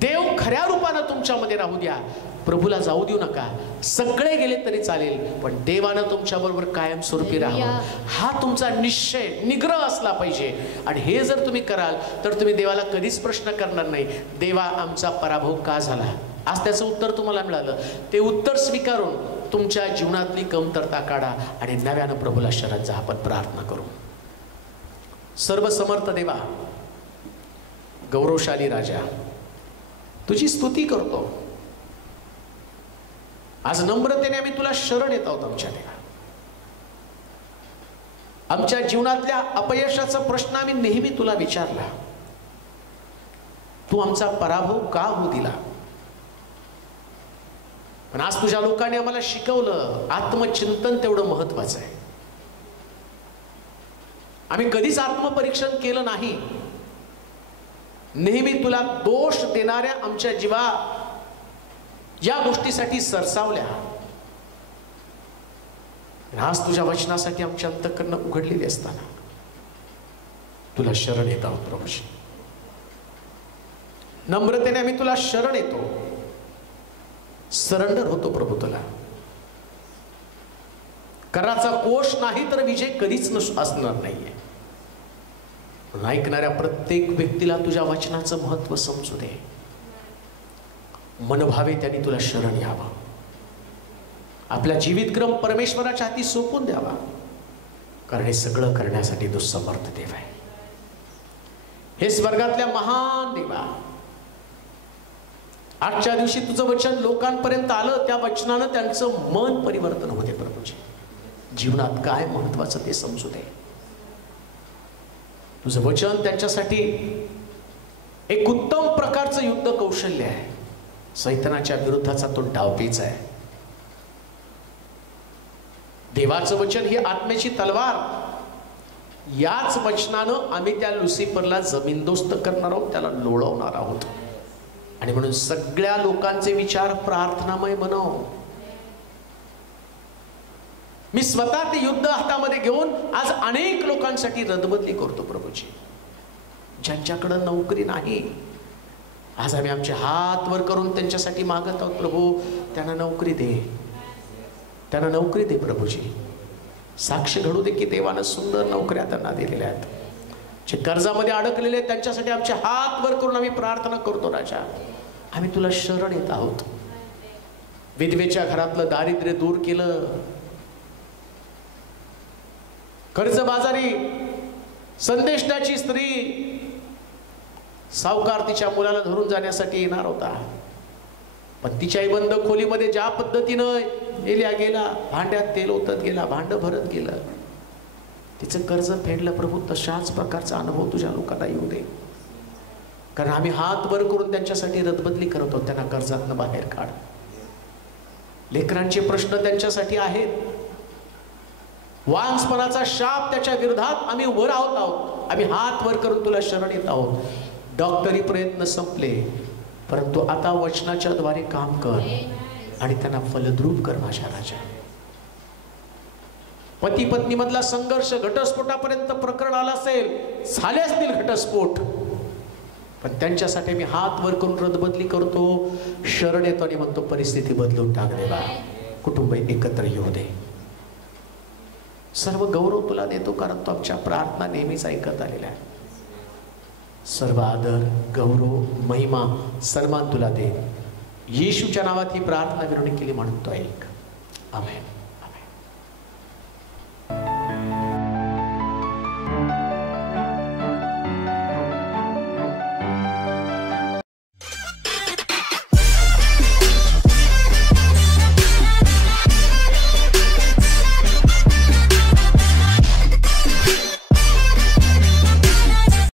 देव खऱ्या रूपानं तुमच्यामध्ये राहू द्या. प्रभूला जाऊ देऊ नका. सगळे गेले तरी चालेल पण देवानं तुमच्या बरोबर कायम स्वरूपी राहावं हा तुमचा निश्चय, निग्रह असला पाहिजे. आणि हे जर तुम्ही कराल तर तुम्ही देवाला कधीच प्रश्न करणार नाही देवा आमचा पराभव का झाला. आज त्याचं उत्तर तुम्हाला मिळालं. ते उत्तर स्वीकारून तुमच्या जीवनातली कमतरता काढा आणि नव्यानं प्रभूला शरण जा. आपण प्रार्थना करू. सर्वसमर्थ देवा, गौरवशाली राजा, तुझी स्तुती करतो. आज नम्रतेने आम्ही तुला शरण येत आहोत. आमच्या देवा, आमच्या जीवनातल्या अपयशाचा प्रश्न आम्ही नेहमी तुला विचारला. तू आमचा पराभव का होऊ दिला. पण आज तुझ्या लोकांनी आम्हाला शिकवलं आत्मचिंतन तेवढं महत्वाचं आहे. आम्ही कधीच आत्मपरीक्षण केलं नाही. नेहमी तुला दोष देणाऱ्या आमच्या जीवा या गोष्टीसाठी सरसावल्या. आज तुझ्या वचनासाठी आमच्या अंतःकरण उघडलेली असताना तुला शरण येत आहोत. प्रभूजी, नम्रतेने आम्ही तुला शरण येतो, सरेंडर होतो प्रभू तुला. कराचा कोश नाही तर विजय कधीच असणार नाहीये. ऐकणाऱ्या प्रत्येक व्यक्तीला तुझ्या वचनाचं महत्व समजू दे. मनभावे त्यांनी तुला शरण यावं. आपला जीवितक्रम परमेश्वराच्या हाती सोपून द्यावा. कारण हे सगळं करण्यासाठी तो समर्थ देव आहे. हे स्वर्गातल्या महान देवा, आजच्या दिवशी तुझं वचन लोकांपर्यंत आलं, त्या वचनानं त्यांचं मन परिवर्तन होते. प्रभूजी, जीवनात काय महत्वाचं ते समजू दे. तुझं वचन त्यांच्यासाठी एक उत्तम प्रकारचं युद्ध कौशल्य आहे. सैतानाच्या विरुद्धाचा तो डावपेच आहे. देवाचं वचन ही आत्म्याची तलवार. याच वचनानं आम्ही त्या लुसिफरला जमीनदोस्त करणार आहोत, त्याला लोळवणार आहोत. आणि म्हणून सगळ्या लोकांचे विचार प्रार्थनामय बनव. मी स्वतः ते युद्ध हातामध्ये घेऊन आज अनेक लोकांसाठी रदबदली करतो. प्रभूजी, ज्यांच्याकडे नोकरी नाही, आज आम्ही आमचे हात वर करून त्यांच्यासाठी मागत आहोत. प्रभू, त्यांना नोकरी दे, त्यांना नोकरी दे. प्रभूजी, साक्ष घडू दे की देवानं सुंदर नोकऱ्या त्यांना दिलेल्या आहेत. जे कर्जामध्ये अडकलेले आहेत त्यांच्यासाठी आमचे हात वर करून आम्ही प्रार्थना करतो. राजा, आम्ही तुला शरण येत आहोत. विधवेच्या घरातलं दारिद्र्य दूर केलं. कर्जबाजारी संदेशनाची स्त्री, सावकार तिच्या मुलाला धरून जाण्यासाठी येणार होता, पण तिच्याही बंद खोलीमध्ये ज्या पद्धतीनं गेला, भांड्यात तेल ओतत गेला, भांड भरत गेलं, तिचं कर्ज फेडलं. प्रभू, तशाच प्रकारचा अनुभव तुझ्या लोकांना येऊ दे. कारण आम्ही हात वर करून त्यांच्यासाठी रदबदली करतो. त्यांना कर्जातनं बाहेर काढ. लेकरांचे प्रश्न त्यांच्यासाठी आहेत. वांसपणाचा शाप त्याच्या विरोधात आम्ही वर आहोत. आम्ही हात वर करून तुला शरण येत आहोत. डॉक्टरी प्रयत्न संपले, परंतु आता वचनाच्या द्वारे काम कर आणि त्यांना फलद्रूप कर माझ्या राजा. पती पत्नी मधला संघर्ष घटस्फोटापर्यंत प्रकरण आलं असेल, झाले असतील घटस्फोट, पण त्यांच्यासाठी मी हात वर करून रदबदली करतो, शरण येतो आणि म्हणतो परिस्थिती बदलून टाक देवा, कुटुंब एकत्र येऊ दे. सर्व गौरव तुला देतो, कारण तू आमच्या प्रार्थना नेहमीच ऐकत आलेल्या आहे. सर्व आदर, गौरव, महिमा सन्मान तुला दे. येशूच्या नावात ही प्रार्थना विनवणी केली म्हणून तो ऐक. आमेन.